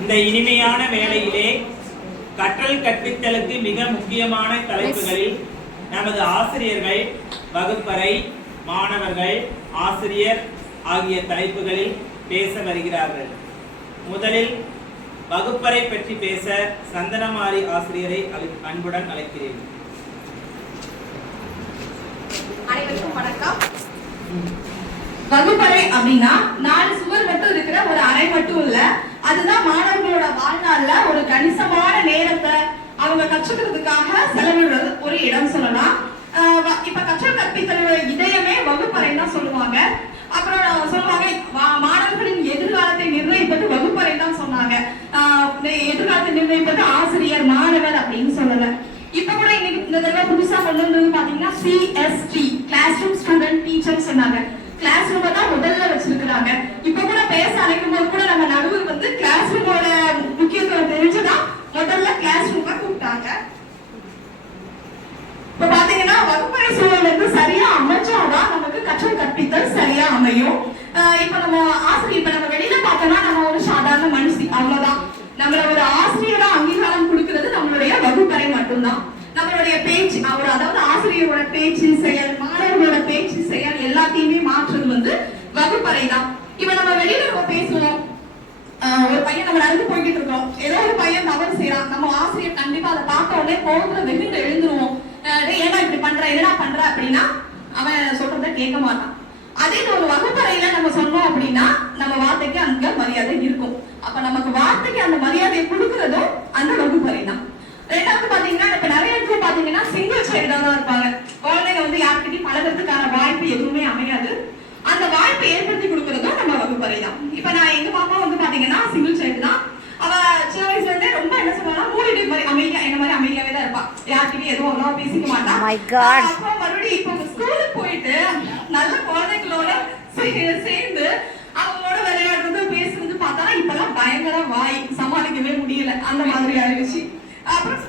இந்த இனிமையான வேளையிலே கற்றல் கற்பித்தலுக்கு மிக முக்கியமான தலைப்புகளில் நமது ஆசிரியர்கள் வகுப்பறை, மாணவர்கள், ஆசிரியர் ஆகிய தலைப்புகளில் பேச வருகிறார்கள். முதலில் வகுப்பறை பற்றி பேச சந்தனமாரி ஆசிரியரை அன்புடன் அழைக்கிறேன். அனைவருக்கும் வணக்கம். வகுப்பறை அப்படின்னா 4 சுவர் மட்டும் இருக்கிற ஒரு அறை மட்டும் இல்ல, அதுதான் மாணவர்களோட வாழ்நாள்ல ஒரு கணிசமான நேரத்தை அவங்க கற்றுக்கிறதுக்காக செலவிடுறது ஒரு இடம் சொல்லலாம். இப்ப கற்றல் கற்பித்தலோட இதயமே வகுப்பறை தான் சொல்லுவாங்க. அப்புறம் சொல்லுவாங்க மாணவர்களின் எதிர்காலத்தை நிர்ணயிப்பது வகுப்பறை தான் சொன்னாங்க. எதிர்காலத்தை நிர்ணயிப்பது ஆசிரியர், மாணவர் அப்படின்னு சொல்லல. இப்ப கூட இன்னைக்கு இந்த தடவை புதுசா கொண்டு வந்தது பாத்தீங்கன்னா CST, class room student teacher சொன்னாங்க. கிளாஸ் ரூம் தான் முதல்ல வச்சிருக்காங்க. இப்ப கூட பேச அழைக்கும் போது கூட நம்ம நடுவர் வந்து கிளாஸ் ரூமோட முக்கியத்துவம் தெரிஞ்சுதான் முதல்ல கிளாஸ் ரூமை கூப்பிட்டாங்க. இப்ப பாத்தீங்கன்னா வகுப்பறை சூழல் வந்து சரியா அமைச்சாதான் நமக்கு கற்றல் கற்பித்தல் சரியா அமையும். இப்ப நம்ம ஆசிரியர், இப்ப நம்ம வெளியில பார்த்தோம்னா நம்ம ஒரு சாதாரண மனுஷி, அவ்வளவுதான். நம்மள ஒரு ஆசிரியரா அங்கீகாரம் கொடுக்கிறது நம்மளுடைய வகுப்பறை மட்டும்தான். நம்மளுடைய பேச்சு, அதாவது ஆசிரியரோட பேச்சு செயல், மாணவர்களோட பேச்சு செயல் எல்லாத்தையுமே மாற்றுறது வந்து வகுப்பறை தான். இப்ப நம்ம வெளியில நம்ம பேசுவோம், ஒரு பையன் நம்ம நடந்து போய்கிட்டு இருக்கோம், ஏதோ ஒரு பையன் தவறு செய்யறான், நம்ம ஆசிரியர் கண்டிப்பா அதை பார்த்த உடனே கோபத்துல வெகுண்டு எழுந்துருவோம். ஏன்னா இப்படி பண்ற, என்னடா பண்ற அப்படின்னா அவன் சொல்றத கேட்க மாட்டான். அதே ஒரு வகுப்பறையில நம்ம சொன்னோம் அப்படின்னா நம்ம வார்த்தைக்கு அங்க மரியாதை இருக்கும். அப்ப நமக்கு வார்த்தைக்கு அந்த மரியாதையை கொடுக்கறதும் அந்த வகுப்பறை தான். ரெண்டாவது பாத்தீங்கன்னா இப்ப நிறைய இடத்துல பாத்தீங்கன்னா சிங்கிள் சைல்டா தான் இருப்பாங்க. குழந்தைங்க வந்து யார்கிட்டயும் பழகிறதுக்கான வாய்ப்பு எதுவுமே அமையாது. அந்த வாய்ப்பை ஏற்படுத்தி கொடுக்கறதும் நம்ம வகுப்பறை தான். இப்ப நான் எங்க பாப்பா வந்து பாத்தீங்கன்னா சிங்கிள் சைல்டு தான். அவ சின்ன வயசுல இருந்தே ரொம்ப என்ன சொல்லுவானா, மூடிட்டு மாதிரி அமைதியா, என்ன மாதிரி அமைதியாவே தான் இருப்பா. யார்கிட்டயும் எதுவும் அவ்வளவா பேசிக்க மாட்டா. அப்ப மறுபடியும் இப்ப ஸ்கூலுக்கு போயிட்டு நல்ல குழந்தைகளோட சேர்ந்து அவங்களோட விளையாடுறது, பேசுறது பார்த்தா இப்பெல்லாம் பயங்கர வாய், சமாளிக்கவே முடியல, அந்த மாதிரி ஆயிடுச்சு. அப்புறம்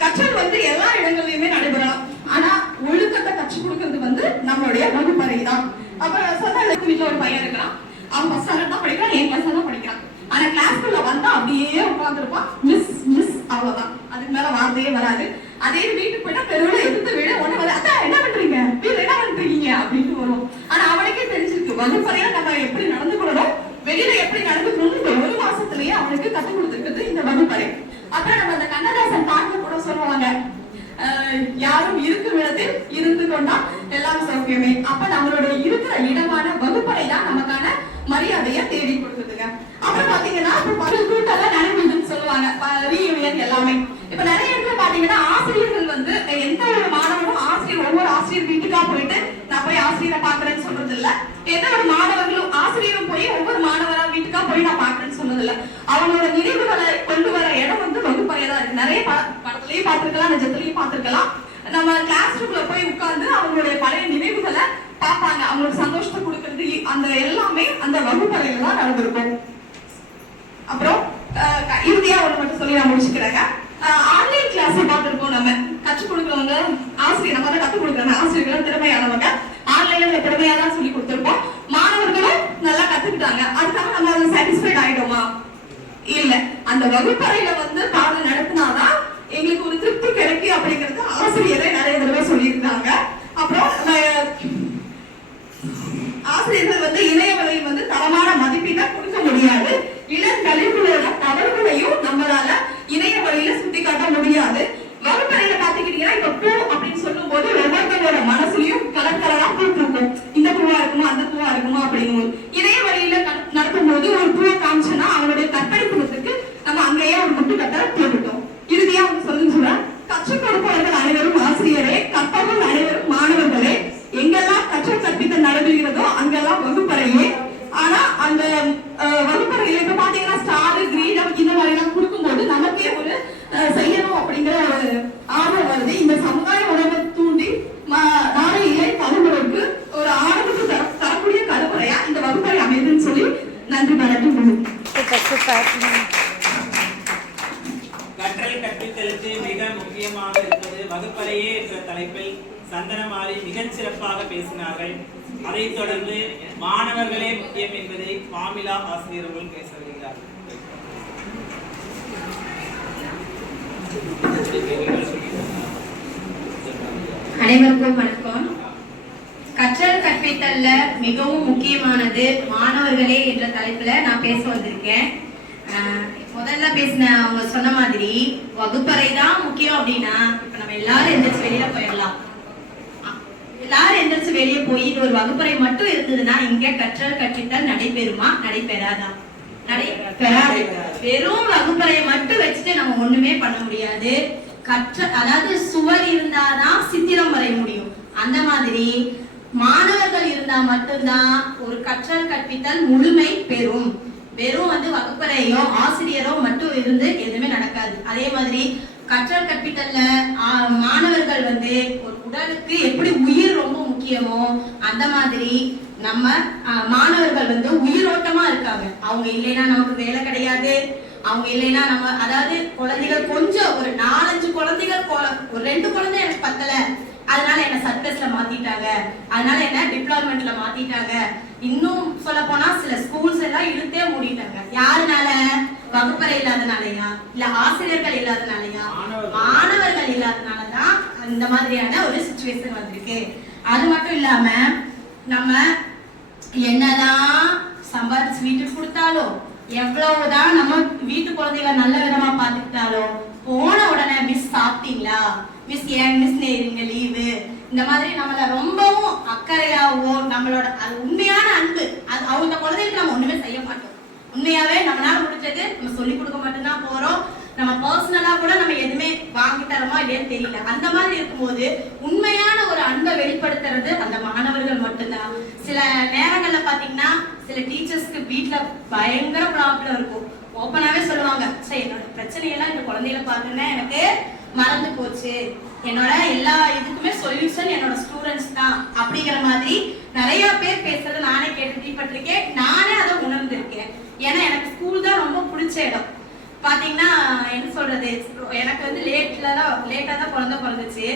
கற்றல் வந்து எல்லா இடங்கள்லயுமே நடைபெறலாம். ஆனா ஒழுக்கத்தை கற்றுக் கொடுக்கிறது வந்து நம்மளுடைய வகுப்பறை தான். அப்புறம் சொந்த வீட்டுல ஒரு பையன் இருக்கிறான், அவன் ஃபர்ஸ்ட் ஸ்டாண்டர்ட் தான் படிக்கிறான், என் கிளாஸ் தான் படிக்கிறான். ஆனா கிளாஸ்க்குள்ள வந்தா அப்படியே உட்கார்ந்துருப்பான், மிஸ் மிஸ் அவ்வளவுதான், அதுக்கு மேல வார்த்தையே வராது. அதே வீட்டுக்கு போயிட்டா பெருவிட எதிர்த்து விட ஒண்ணு வர, அதான் என்ன பண்றீங்க, வீட்டுல என்ன பண்றீங்க அப்படின்னு வரும். ஆனா அவனுக்கே தெரிஞ்சிருக்கு வகுப்பறையில நம்ம எப்படி நடந்துக்கணும், வெளியில எப்படி நடந்துக்கணும். இந்த 1 மாசத்திலேயே அவனுக்கு கற்றுக் கொடுத்துருக்குது இந்த வகுப்பறை. அப்புறம் நம்ம அந்த கண்ணதாசன் பாட்டு கூட சொல்லுவாங்க, யாரும் இருக்கும் இடத்தில் இருந்து கொண்டா எல்லாம் சௌக்கியமே. அப்ப நம்மளுடைய இருக்கிற இடமான வகுப்பறை தான் நமக்கான மரியாதையை தேடி கொடுக்குதுங்க. அப்புறம் பாத்தீங்கன்னா கூட்டெல்லாம் நடைபெறுதுன்னு சொல்லுவாங்க, ரீயூனியன் எல்லாமே. இப்ப நிறைய இடத்துல பாத்தீங்கன்னா ஆசிரியர்கள் வந்து எந்த ஒரு மாணவனும் ஒவ்வொரு ஆசிரியர் வீட்டுக்கா போயிட்டு நான் போய் ஆசிரியரை பாக்குறேன்னு சொல்றது இல்ல. எந்த ஒரு மாணவர்களும் ஆசிரியரும் போய் ஒவ்வொரு மாணவரா வீட்டுக்கா போய் நான் பாக்குறேன்னு சொன்னது இல்ல. அவங்களோட நினைவுகளை கொண்டு வர இடம் வந்து வகுப்பறையா தான் இருக்கு. நிறைய படத்துலயும் பார்த்திருக்கலாம், நிஜத்திலயும் பார்த்திருக்கலாம். நம்ம கிளாஸ் ரூம்ல போய் உட்கார்ந்து அவங்களுடைய பழைய நினைவுகளை பார்ப்பாங்க, அவங்களுக்கு சந்தோஷத்தை கொடுக்கறது, அந்த எல்லாமே அந்த வகுப்பறையில தான் நடந்திருக்கும். அப்புறம் இறுதியா ஒண்ணு மட்டும் சொல்லி நான் முடிச்சுக்கிறேங்க. ஆன்லைன் கிளாஸ் பார்த்திருப்போம். நம்ம கற்றுக் கொடுக்கிறவங்க ஆசிரியர், நம்ம தான் கற்றுக் கொடுக்குறாங்க, ஆசிரியர்கள் திறமையானவங்க ஆன்லைன்ல திறமையா தான் சொல்லி கொடுத்திருப்போம். மாணவர்களும் நல்லா கத்துக்கிட்டாங்க. அதுக்காக நம்ம அதை சாட்டிஸ்ஃபைட் ஆயிடுமா? இல்ல. அந்த வகுப்பறையில வந்து பாடம் நடத்தினாதான் எங்களுக்கு ஒரு திருப்தி கிடைக்கும் அப்படிங்கறது ஆசிரியரை நிறைய தடவை சொல்லியிருந்தாங்க. அப்புறம் ஆசிரியர்கள் வந்து இணைய வழியில் வந்து தரமான மதிப்பீட்டை கொடுக்க முடியாது. இளங்கலைகளோட தவறுகளையும் நம்மளால இணைய வழியில சுட்டி காட்ட முடியாது. வகுப்பறையில பாத்துக்கிட்டீங்கன்னா இப்ப பூ அப்படின்னு சொல்லும் போது ஒவ்வொருத்தரோட மனசுலயும் கலர் கலரா பூ இருக்கும், இந்த பூவா இருக்குமா அந்த பூவா இருக்குமா அப்படிங்கும். இணைய வழியில நடத்தும் போது ஒரு பூவை காமிச்சோன்னா அவங்களுடைய கற்பழிப்புறதுக்கு நம்ம அங்கேயே ஒரு முட்டுக்கட்டை போட்டுட்டோம். இறுதியா அவங்க சொல்லுங்க, கற்றுக் கொடுப்பவர்கள் அனைவரும் ஆசிரியரே, கற்பவர்கள் அனைவரும் மாணவர்களே. எங்கெல்லாம் கற்றல் கற்பித்தல் நடைபெறுகிறதோ அங்கெல்லாம் வகுப்பறையே. ஆனா அந்த வகுப்பறையில இப்ப பாத்தீங்கன்னா ஸ்டார், கிரீடம் இந்த மாதிரி எல்லாம் கொடுக்கும்போது நமக்கே ஒரு செய்யணும் அப்படிங்கிற ஒரு ஆர்வம் வருது. இந்த சமுதாய உணர்வை தூண்டி நாளை இளைய தலைமுறைக்கு ஒரு ஆர்வத்துக்கு தரக்கூடிய கருவறையா இந்த வகுப்பறை அமைதுன்னு சொல்லி நன்றி பாராட்டி கற்றல் கற்பித்தலுக்கு மிக முக்கியமாக இருப்பது வகுப்பறையே என்ற தலைப்பில் சந்தனமாரி மிகச் சிறப்பாக பேசினார்கள். அதைத் தொடர்ந்து மாணவர்களே முக்கியம் என்பதை பாமிலா ஆசிரியர்கள் பேச வருகிறார்கள். அனைவருக்கும் வணக்கம். கற்றல் கற்பித்தல்ல மிகவும் முக்கியமானது மாணவர்களே என்ற தலைப்புல நான் பேச வந்திருக்கேன். முதல்ல பேசின அவங்க சொன்ன மாதிரி வகுப்பறை தான் முக்கியம் அப்படின்னா இப்ப நம்ம எல்லாரும் எந்திரிச்சு வெளியில போயிடலாம். எல்லாரும் எந்திரிச்சு வெளியே போய் இது ஒரு வகுப்பறை மட்டும் இருந்ததுன்னா இங்க கற்றல் கற்பித்தல் நடைபெறுமா? நடைபெறாதா? நடைபெறாது. வெறும் வகுப்பறையை மட்டும் வச்சுட்டு நம்ம ஒண்ணுமே பண்ண முடியாது. அதாவது சுவர் இருந்தாதான் சித்திரம் வரைய முடியும். அந்த மாதிரி மாணவர்கள் இருந்தா மட்டும்தான் ஒரு கற்றல் கற்பித்தல் முழுமை பெறும். வெறும் வகுப்பறையோ ஆசிரியரோ மட்டும் இருந்து எதுவுமே நடக்காது. அதே மாதிரி கற்றல் கற்பித்தல்ல மாணவர்கள் ஒரு உடலுக்கு எப்படி உயிர் ரொம்ப முக்கியமோ அந்த மாதிரி நம்ம மாணவர்கள் உயிரோட்டமா இருக்காங்க. அவங்க இல்லைன்னா நமக்கு வேலை கிடையாது. அவங்க இல்லைன்னா நம்ம அதாவது குழந்தைகள் கொஞ்சம் ஒரு 4-5 குழந்தைகள் ஒரு 2 குழந்தை எனக்கு பத்தல, அதனால என்ன சர்க்கஸ்ல மாத்திட்டாங்க, அதனால என்ன டிப்ளாய்மெண்ட்ல மாத்திட்டாங்க. இன்னும் சொல்ல போனா சில ஸ்கூல்ஸ் எல்லாம் இழுத்தே மூடிட்டாங்க. யாருனால? வகுப்பறை இல்லாதனாலயா இல்ல ஆசிரியர்கள் இல்லாதனாலயா? மாணவர்கள் இல்லாதனாலதான் இந்த மாதிரியான ஒரு சிச்சுவேஷன் வந்திருக்கு. அது மட்டும் இல்லாம நம்ம என்னதான் சம்பாதிச்சு வீட்டுக்கு கொடுத்தாலும் எவ்வளவுதான் நம்ம வீட்டு குழந்தைகளை நல்ல விதமா பாத்துக்கிட்டாலும் போன உடனே மிஸ் சாப்பிட்டீங்களா, மிஸ் ஏன் மிஸ் நேரிங்க லீவு, இந்த மாதிரி நம்மள ரொம்பவும் அக்கறையாவோ நம்மளோட அது உண்மையான அன்பு அது அவங்க குழந்தைகளுக்கு நம்ம ஒண்ணுமே செய்ய மாட்டோம். உண்மையாவே நம்மளால முடிஞ்சது நம்ம சொல்லி கொடுக்க மட்டும்தான் போறோம். நம்ம பர்சனலா கூட நம்ம எதுவுமே வாங்கி தரமா இல்லையான்னு தெரியல. அந்த மாதிரி இருக்கும்போது உண்மையான ஒரு அன்பை வெளிப்படுத்துறது அந்த மாணவர்கள் மட்டும்தான். சில நேரங்கள்ல பாத்தீங்கன்னா சில டீச்சர்ஸ்க்கு வீட்டுல பயங்கர ப்ராப்ளம் இருக்கும். ஓப்பனாவே சொல்லுவாங்க, சரி என்னோட பிரச்சனையெல்லாம் இந்த குழந்தைகளை பார்த்தோன்னா எனக்கு மறந்து போச்சு, என்னோட எல்லா இதுக்குமே சொல்யூஷன் என்னோட ஸ்டூடெண்ட்ஸ் தான் அப்படிங்கிற மாதிரி நிறைய பேர் பேசுறதை நானே கேள்விப்பட்டிருக்கேன். நானே அதை உணர்ந்திருக்கேன். ஏன்னா எனக்கு ஸ்கூல் தான் ரொம்ப பிடிச்ச இடம். பாத்தீங்கன்னா என்ன சொல்றது, எனக்கு லேட்டா தான் குழந்தை பிறந்துச்சு.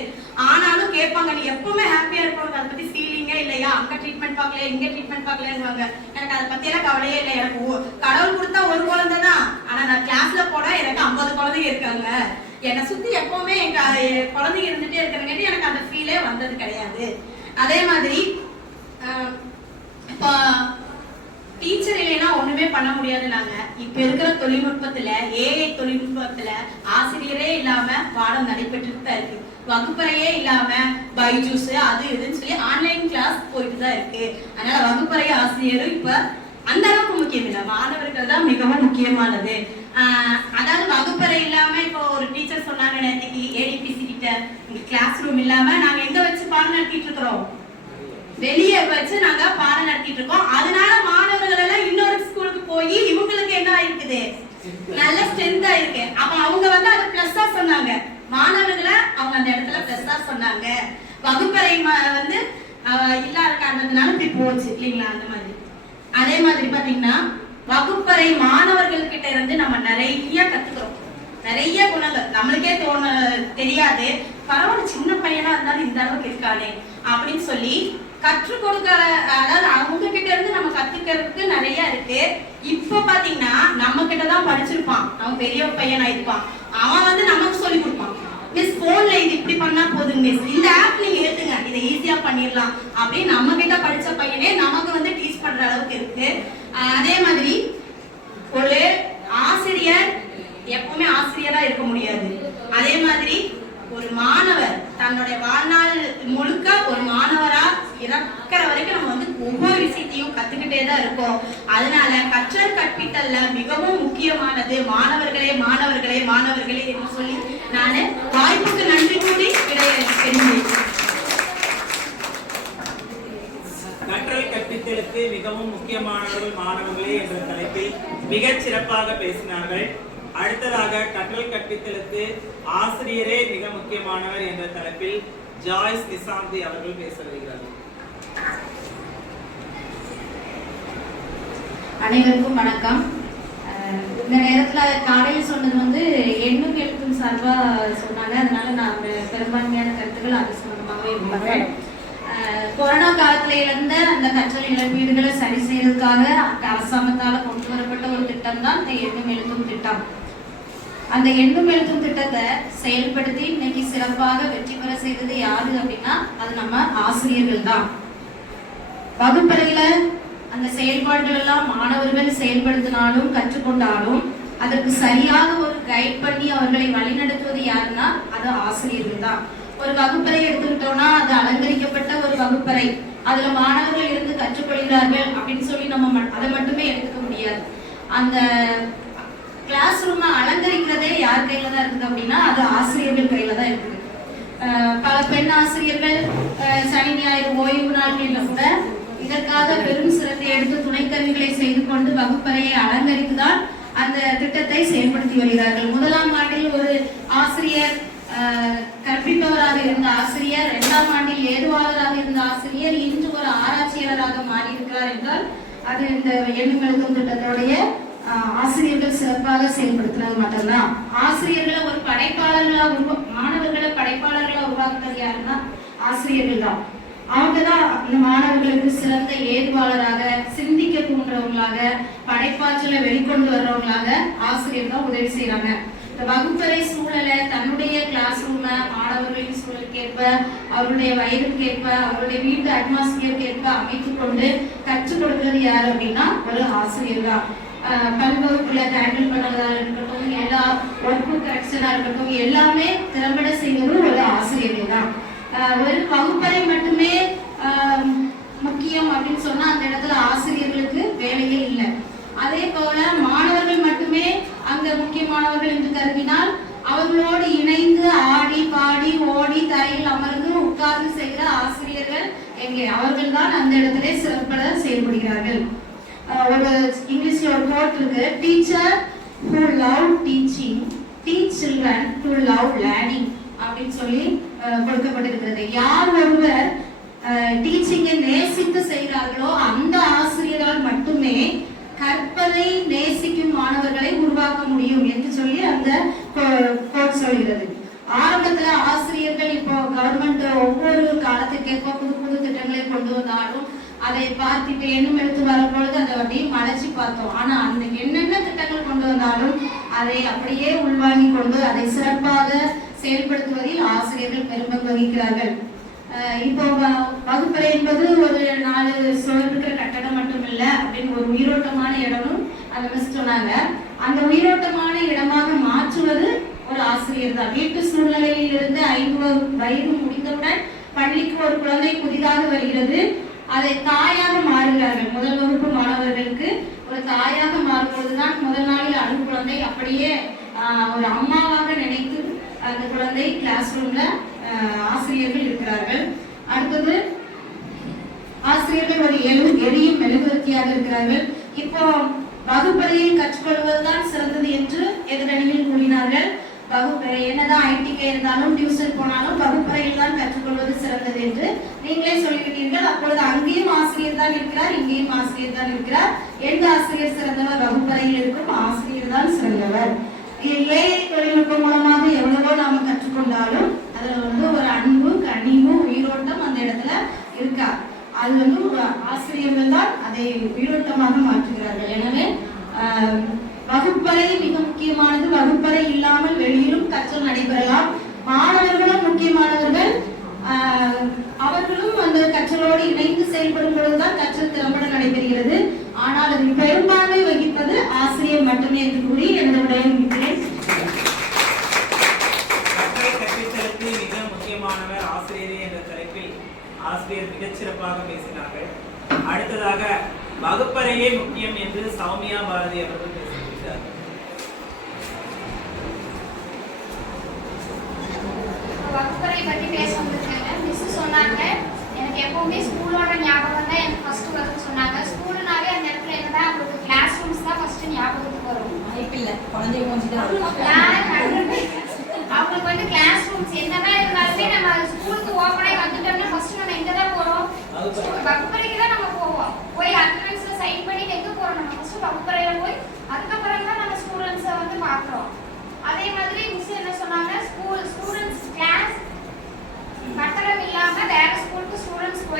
ஆனாலும் கேட்பாங்க, நீ எப்பவுமே ஹாப்பியா இருப்பாங்க, அதை பத்தி ஃபீலிங்கே இல்லையா, அங்க ட்ரீட்மெண்ட் பார்க்கல இங்க ட்ரீட்மெண்ட் பார்க்கலன்னு. எனக்கு அதை பத்தி எல்லாம் கவலையே இல்லை. எனக்கு கடவுள் கொடுத்தா ஒரு குழந்தை தான், ஆனா நான் கிளாஸ்ல போனா எனக்கு 50 குழந்தைங்க இருக்காங்க. என்னை சுத்தி எப்பவுமே எங்க குழந்தைங்க இருந்துட்டே இருக்கிறங்காட்டி எனக்கு அந்த ஃபீலே வந்தது கிடையாது. அதே மாதிரி இப்போ டீச்சர் இல்லைன்னா ஒண்ணுமே பண்ண முடியாது. நாங்க இப்ப இருக்கிற தொழில்நுட்பத்துல ஏஐ தொழில்நுட்பத்துல ஆசிரியரே இல்லாம பாடம் நடைபெற்றுட்டு தான் இருக்கு. வகுப்பறையே இல்லாம பைஜூஸ் அது இதுன்னு சொல்லி ஆன்லைன் கிளாஸ் போயிட்டு தான் இருக்கு. அதனால வகுப்பறை ஆசிரியரும் இப்ப அந்த அளவுக்கு முக்கியம் இல்லை, மாணவர்கள் தான் மிகவும் முக்கியமானது. அதாவது வகுப்பறை இல்லாம இப்போ ஒரு டீச்சர் சொன்னாங்க நேற்றுக்கு ஏடிபிசி கிட்ட, இங்க கிளாஸ் ரூம் இல்லாம நாங்க எங்க வச்சு பாடம் நடத்திட்டு இருக்கிறோம், வெளியே வச்சு நாங்க பாடம் நடத்திட்டு இருக்கோம். அதனால மாணவர்கள் எல்லாம் இன்னொரு ஸ்கூலுக்கு போய் இவங்களுக்கு என்ன இருக்குது, நல்ல ஸ்ட்ரென்த்தா இருக்கு. அப்ப அவங்க அதை பிளஸ்ஸா சொன்னாங்க, மாணவர்களை அவங்க அந்த இடத்துல பிளஸ்ஸா சொன்னாங்க. வகுப்பறை இல்லாத காரணத்தினால இப்படி போச்சு இல்லைங்களா. அந்த மாதிரி அதே மாதிரி பாத்தீங்கன்னா வகுப்பறை மாணவர்கள் கிட்ட இருந்து நம்ம நிறைய கத்துக்கிறோம். நிறைய குணங்கள் நம்மளுக்கே தெரியாது. பரவாயில்ல சின்ன பையனா இருந்தாலும் இந்த அளவுக்கு இருக்கானே அப்படின்னு சொல்லி கற்றுக் கொடுக்கிற, அதாவது அவங்க கிட்ட இருந்து நம்ம கத்துக்கிறதுக்கு நிறைய இருக்கு. இப்ப பாத்தீங்கன்னா நம்ம கிட்டதான் படிச்சிருப்பான், அவன் பெரிய பையனா இருப்பான், அவன் நமக்கு சொல்லி கொடுப்பான், மிஸ் போன்ல இது இப்படி பண்ணா போதுங்க மிஸ், இந்த ஆப் நீங்க ஏத்துங்க இதை ஈஸியா பண்ணிடலாம் அப்படின்னு நம்ம கிட்ட படிச்ச பையனே நமக்கு டீச் பண்ற அளவுக்கு இருக்கு. அதே மாதிரி ஒரு ஆசிரியர் எப்பவுமே ஆசிரியரா இருக்க முடியாது. அதே மாதிரி ஒரு மாணவர் தன்னுடைய வாழ்நாள் முழுக்க ஒரு மாணவரா இறக்கிற வரைக்கும் நம்ம ஒவ்வொரு விஷயத்தையும் கத்துக்கிட்டே தான் இருக்கோம். அதனால கற்றல் கற்பித்தல்ல மிகவும் முக்கியமானது மாணவர்களே மாணவர்களே மாணவர்களே என்று சொல்லி நானு வாய்ப்புக்கு நன்றி கூறி கற்றல் கற்பித்தலுக்கு மிகவும் முக்கியமானவர்கள் மாணவர்களே என்ற தலைப்பில் மிகச் சிறப்பாக பேசினார்கள். அடுத்ததாக கற்றல் கற்பித்தலுக்கு ஆசிரியரே மிக முக்கியமானவர் என்ற தலைப்பில் ஜாய்ஸ் நிசாந்தி அவர்கள் பேச வருகிறார்கள். அனைவருக்கும் வணக்கம். இந்த நேரத்துல காலையில் சொன்னது எண்ணும் எழுத்தும் சார்பா சொன்னாங்க. அதனால நான் பெரும்பான்மையான கருத்துக்கள் அது சம்பந்தமாகவே இருப்பாங்க. கொரோனா காலத்துல இருந்த அந்த கற்றல் இழப்பீடுகளை சரி செய்யறதுக்காக அரசாங்கத்தால கொண்டு வரப்பட்ட ஒரு திட்டம் தான் இந்த எண்ணும் எழுத்தும் திட்டம். அந்த எண்ணும் எழுத்தும் திட்டத்தை செயல்படுத்தி இன்னைக்கு சிறப்பாக வெற்றி பெற செய்தது யாரு அப்படின்னா அது நம்ம ஆசிரியர்கள் தான். வகுப்பறையில அந்த செயல்பாடுகள் எல்லாம் மாணவர்கள் செயல்படுத்தினாலும் கற்றுக்கொண்டாலும் அதற்கு சரியாக ஒரு கைட் பண்ணி அவர்களை வழிநடத்துவது யாருன்னா அது ஆசிரியர்கள் தான். ஒரு வகுப்பறை எடுத்துக்கிட்டோம்னா அது அலங்கரிக்கப்பட்ட ஒரு வகுப்பறை, அதுல மாணவர்கள் இருந்து கற்றுக்கொள்கிறார்கள் அப்படின்னு சொல்லி நம்ம அதை மட்டுமே எடுத்துக்க முடியாது. அந்த கிளாஸ் ரூமை அலங்கரிக்கிறதே யார் கையில தான் இருக்குது அப்படின்னா அது ஆசிரியர்கள் கையில தான் இருக்குது. பல பெண் ஆசிரியர்கள் சனி ஞாயிறு ஓய்வு நாட்களில் கூட இதற்காக பெரும் சிரத்தை எடுத்து துணைக்கருவிகளை செய்து கொண்டு வகுப்பறையை அலங்கரித்துதான் அந்த திட்டத்தை செயல்படுத்தி வருகிறார்கள். முதலாம் ஆண்டில் ஒரு ஆசிரியர் கற்பிப்பவராக இருந்த ஆசிரியர், 2ஆம் ஆண்டில் ஏதுவாளராக இருந்த ஆசிரியர் இன்று ஒரு ஆராய்ச்சியாளராக மாறி இருக்கிறார் என்றால் அது இந்த எண்ணும் எழுத்தும் திட்டத்துடைய ஆசிரியர்கள் சிறப்பாக செயல்படுத்துறது மட்டும்தான். ஆசிரியர்களை ஒரு படைப்பாளர்களா மாணவர்களை படைப்பாளர்களா உருவாக்குறது யாருன்னா ஆசிரியர்கள் தான். அவங்கதான் அந்த மாணவர்களுக்கு சிறந்த ஏதுவாளராக, சிந்திக்க தூண்டுறவங்களாக, படைப்பாற்றலை வெளிக்கொண்டு வர்றவங்களாக ஆசிரியர் தான் உதவி செய்யறாங்க. இந்த வகுப்பறை சூழலை தன்னுடைய கிளாஸ் ரூமை மாணவர்களின் சூழலுக்கேற்ப, அவருடைய வயதுக்கேற்ப, அவருடைய வீட்டு அட்மாஸ்பியருக்கேற்ப அமைத்துக் கொண்டு கற்றுக் கொடுக்கிறது யாரு அப்படின்னா ஒரு ஆசிரியர் தான். பல்வகுப்புல ஹேண்டில் பண்ணுறதா இருக்கட்டும், எல்லா ஒர்க்கு கரெக்ஷனா இருக்கட்டும், எல்லாமே திறம்பட செய்வது ஒரு ஆசிரியர்கள் தான். ஒரு வகுப்பறை மட்டுமே முக்கியம் அப்படின்னு சொன்னா அந்த இடத்துல ஆசிரியர்களுக்கு வேலையே இல்லை. அதே போல மாணவர்கள் மட்டுமே அங்க முக்கியமானவர்கள் என்று கருதினால் அவர்களோடு இணைந்து ஆடி பாடி ஓடி தரையில் அமர்ந்து உட்கார்ந்து செய்கிற ஆசிரியர்கள் எங்கே? அவர்கள் தான் அந்த இடத்திலே சிறப்பட செயல்படுகிறார்கள். ஒரு இங்கிலீஷ்ல ஒரு கோட் இருக்கு, teacher who love teaching teach children to love learning அப்படின்னு சொல்லி கொடுக்கப்பட்டிருக்கிறது. யார் ஒருவர் டீச்சிங்கை நேசித்து செய்கிறார்களோ அந்த ஆசிரியரால் மட்டுமே கற்பதை நேசிக்கும் மாணவர்களை உருவாக்க முடியும் என்று சொல்லி அந்த கோட் சொல்கிறது. ஆரம்பத்துல ஆசிரியர்கள் இப்போ கவர்மெண்ட் ஒவ்வொரு காலத்துக்கேற்ப புது புது திட்டங்களை கொண்டு வந்தாலும் அதை பார்த்து இப்ப எண்ணும் எழுத்து வரும்பொழுது அதை அப்படியே மலைச்சு பார்த்தோம். ஆனா அந்த என்னென்ன திட்டங்கள் கொண்டு வந்தாலும் அதை அப்படியே உள்வாங்கி கொண்டு அதை சிறப்பாக செயல்படுத்துவதில் ஆசிரியர்கள் பெரும்பங்கு வகிக்கிறார்கள். இப்போ வகுப்பறை என்பது ஒரு 4 சுவர் இருக்கிற கட்டடம் மட்டும் இல்லை அப்படின்னு ஒரு உயிரோட்டமான இடமும் அந்த மிஸ் சொன்னாங்க. அந்த உயிரோட்டமான இடமாக மாற்றுவது ஒரு ஆசிரியர் தான். வீட்டு சூழ்நிலையில் இருந்து 5 வயது முடிந்தவுடன் பள்ளிக்கு ஒரு குழந்தை புதிதாக வருகிறது, அதை தாயாக மாறுகிறார்கள். முதல் வகுப்பு மாணவர்களுக்கு ஒரு தாயாக மாறும்போதுதான் முதல் நாளில் அழு குழந்தை அப்படியே ஒரு அம்மாவாக நினைத்து அந்த குழந்தை கிளாஸ் ரூம்ல ஆசிரியர்கள் இருக்கிறார்கள். அடுத்தது ஆசிரியர்கள் ஒரு எளியும் மெழுகுவர்த்தியாக இருக்கிறார்கள். இப்போ வகுப்பறையில் கற்றுக்கொள்வதுதான் சிறந்தது என்று எதிரணியில் கூறினார்கள். வகுப்பறை என்னதான் ஐடிக்கு இருந்தாலும் டியூஷன் போனாலும் வகுப்பறையில் தான் கற்றுக்கொள்வது சிறந்தது என்று நீங்களே சொல்லிவிட்டீர்கள். அப்பொழுது அங்கேயும் ஆசிரியர் தான் இருக்கிறார், இங்கேயும் ஆசிரியர் தான் இருக்கிறார். எந்த ஆசிரியர் சிறந்தவர்? வகுப்பறையில் இருக்கும் ஆசிரியர் தான் சிறந்தவர். ஏஐ தொழில்நுட்பம் மூலமாக எவ்வளவோ நாம கற்றுக்கொண்டாலும் அதுல ஒரு அன்பு, கனிவு, உயிரோட்டம் அந்த இடத்துல இருக்கா? அது ஆசிரியர்கள் தான் அதை உயிரோட்டமாக மாற்றுகிறார்கள். எனவே வகுப்பறை மிக முக்கியமானது. வகுப்பறை இல்லாமல் வெளியிலும் கற்றல் நடைபெறலாம். மாணவர்களும் முக்கியமானவர்கள், அவர்களும் அந்த கற்றலோடு இணைந்து செயல்படும் பொழுதுதான் கற்றல் திறம்பட நடைபெறுகிறது. ஆனால் அதில் பெரும்பான்மை வகிப்பது ஆசிரியர் மட்டுமே என்று கூறி எனது உரையை முடிக்கிறேன். கற்பித்தலுக்கு மிக முக்கியமானவர் ஆசிரியரே என்ற தலைப்பில் ஆசிரியர் மிகச்சிறப்பாக பேசினார்கள். அடுத்ததாக வகுப்பறையே முக்கியம் என்று சௌமியா பாரதி அவர்கள் பேசியிருக்கிறார். வகுப்பறை பற்றி பேச வந்திருக்காங்க. மிஸ் சொன்னாங்க, எனக்கு எப்பவுமே ஸ்கூலோட ஞாபகம் தான் எனக்கு ஃபர்ஸ்ட் வரும்னு சொன்னாங்க. ஸ்கூல்னாவே அந்த இடத்துல என்னதான் அவங்களுக்கு கிளாஸ் ரூம்ஸ் தான் ஃபர்ஸ்ட் ஞாபகத்துக்கு வரும். வாய்ப்பில்லை, குழந்தை கொஞ்சம் அவங்களுக்கு கிளாஸ் ரூம்ஸ் என்னதான் இருந்தாலுமே நம்ம ஸ்கூலுக்கு ஓப்பனாகி வந்துட்டோம்னா ஃபர்ஸ்ட் நம்ம எங்க தான் போறோம்? வகுப்பறைக்கு தான் நம்ம போவோம். போய் அட்டெண்டன்ஸ்ல சைன் பண்ணிட்டு எங்க போறோம்? நம்ம ஃபர்ஸ்ட் வகுப்பறையில போய் அதுக்கப்புறம் தான் நம்ம ஸ்டூடெண்ட்ஸை பார்க்குறோம். அதே மாதிரி மிஸ் என்ன சொன்னாங்க, ஸ்டூடெண்ட்ஸ் கிளாஸ் கட்டணம் இல்லாம வேற ஸ்கூலுக்கு ஸ்டூடெண்ட்ஸ் போய்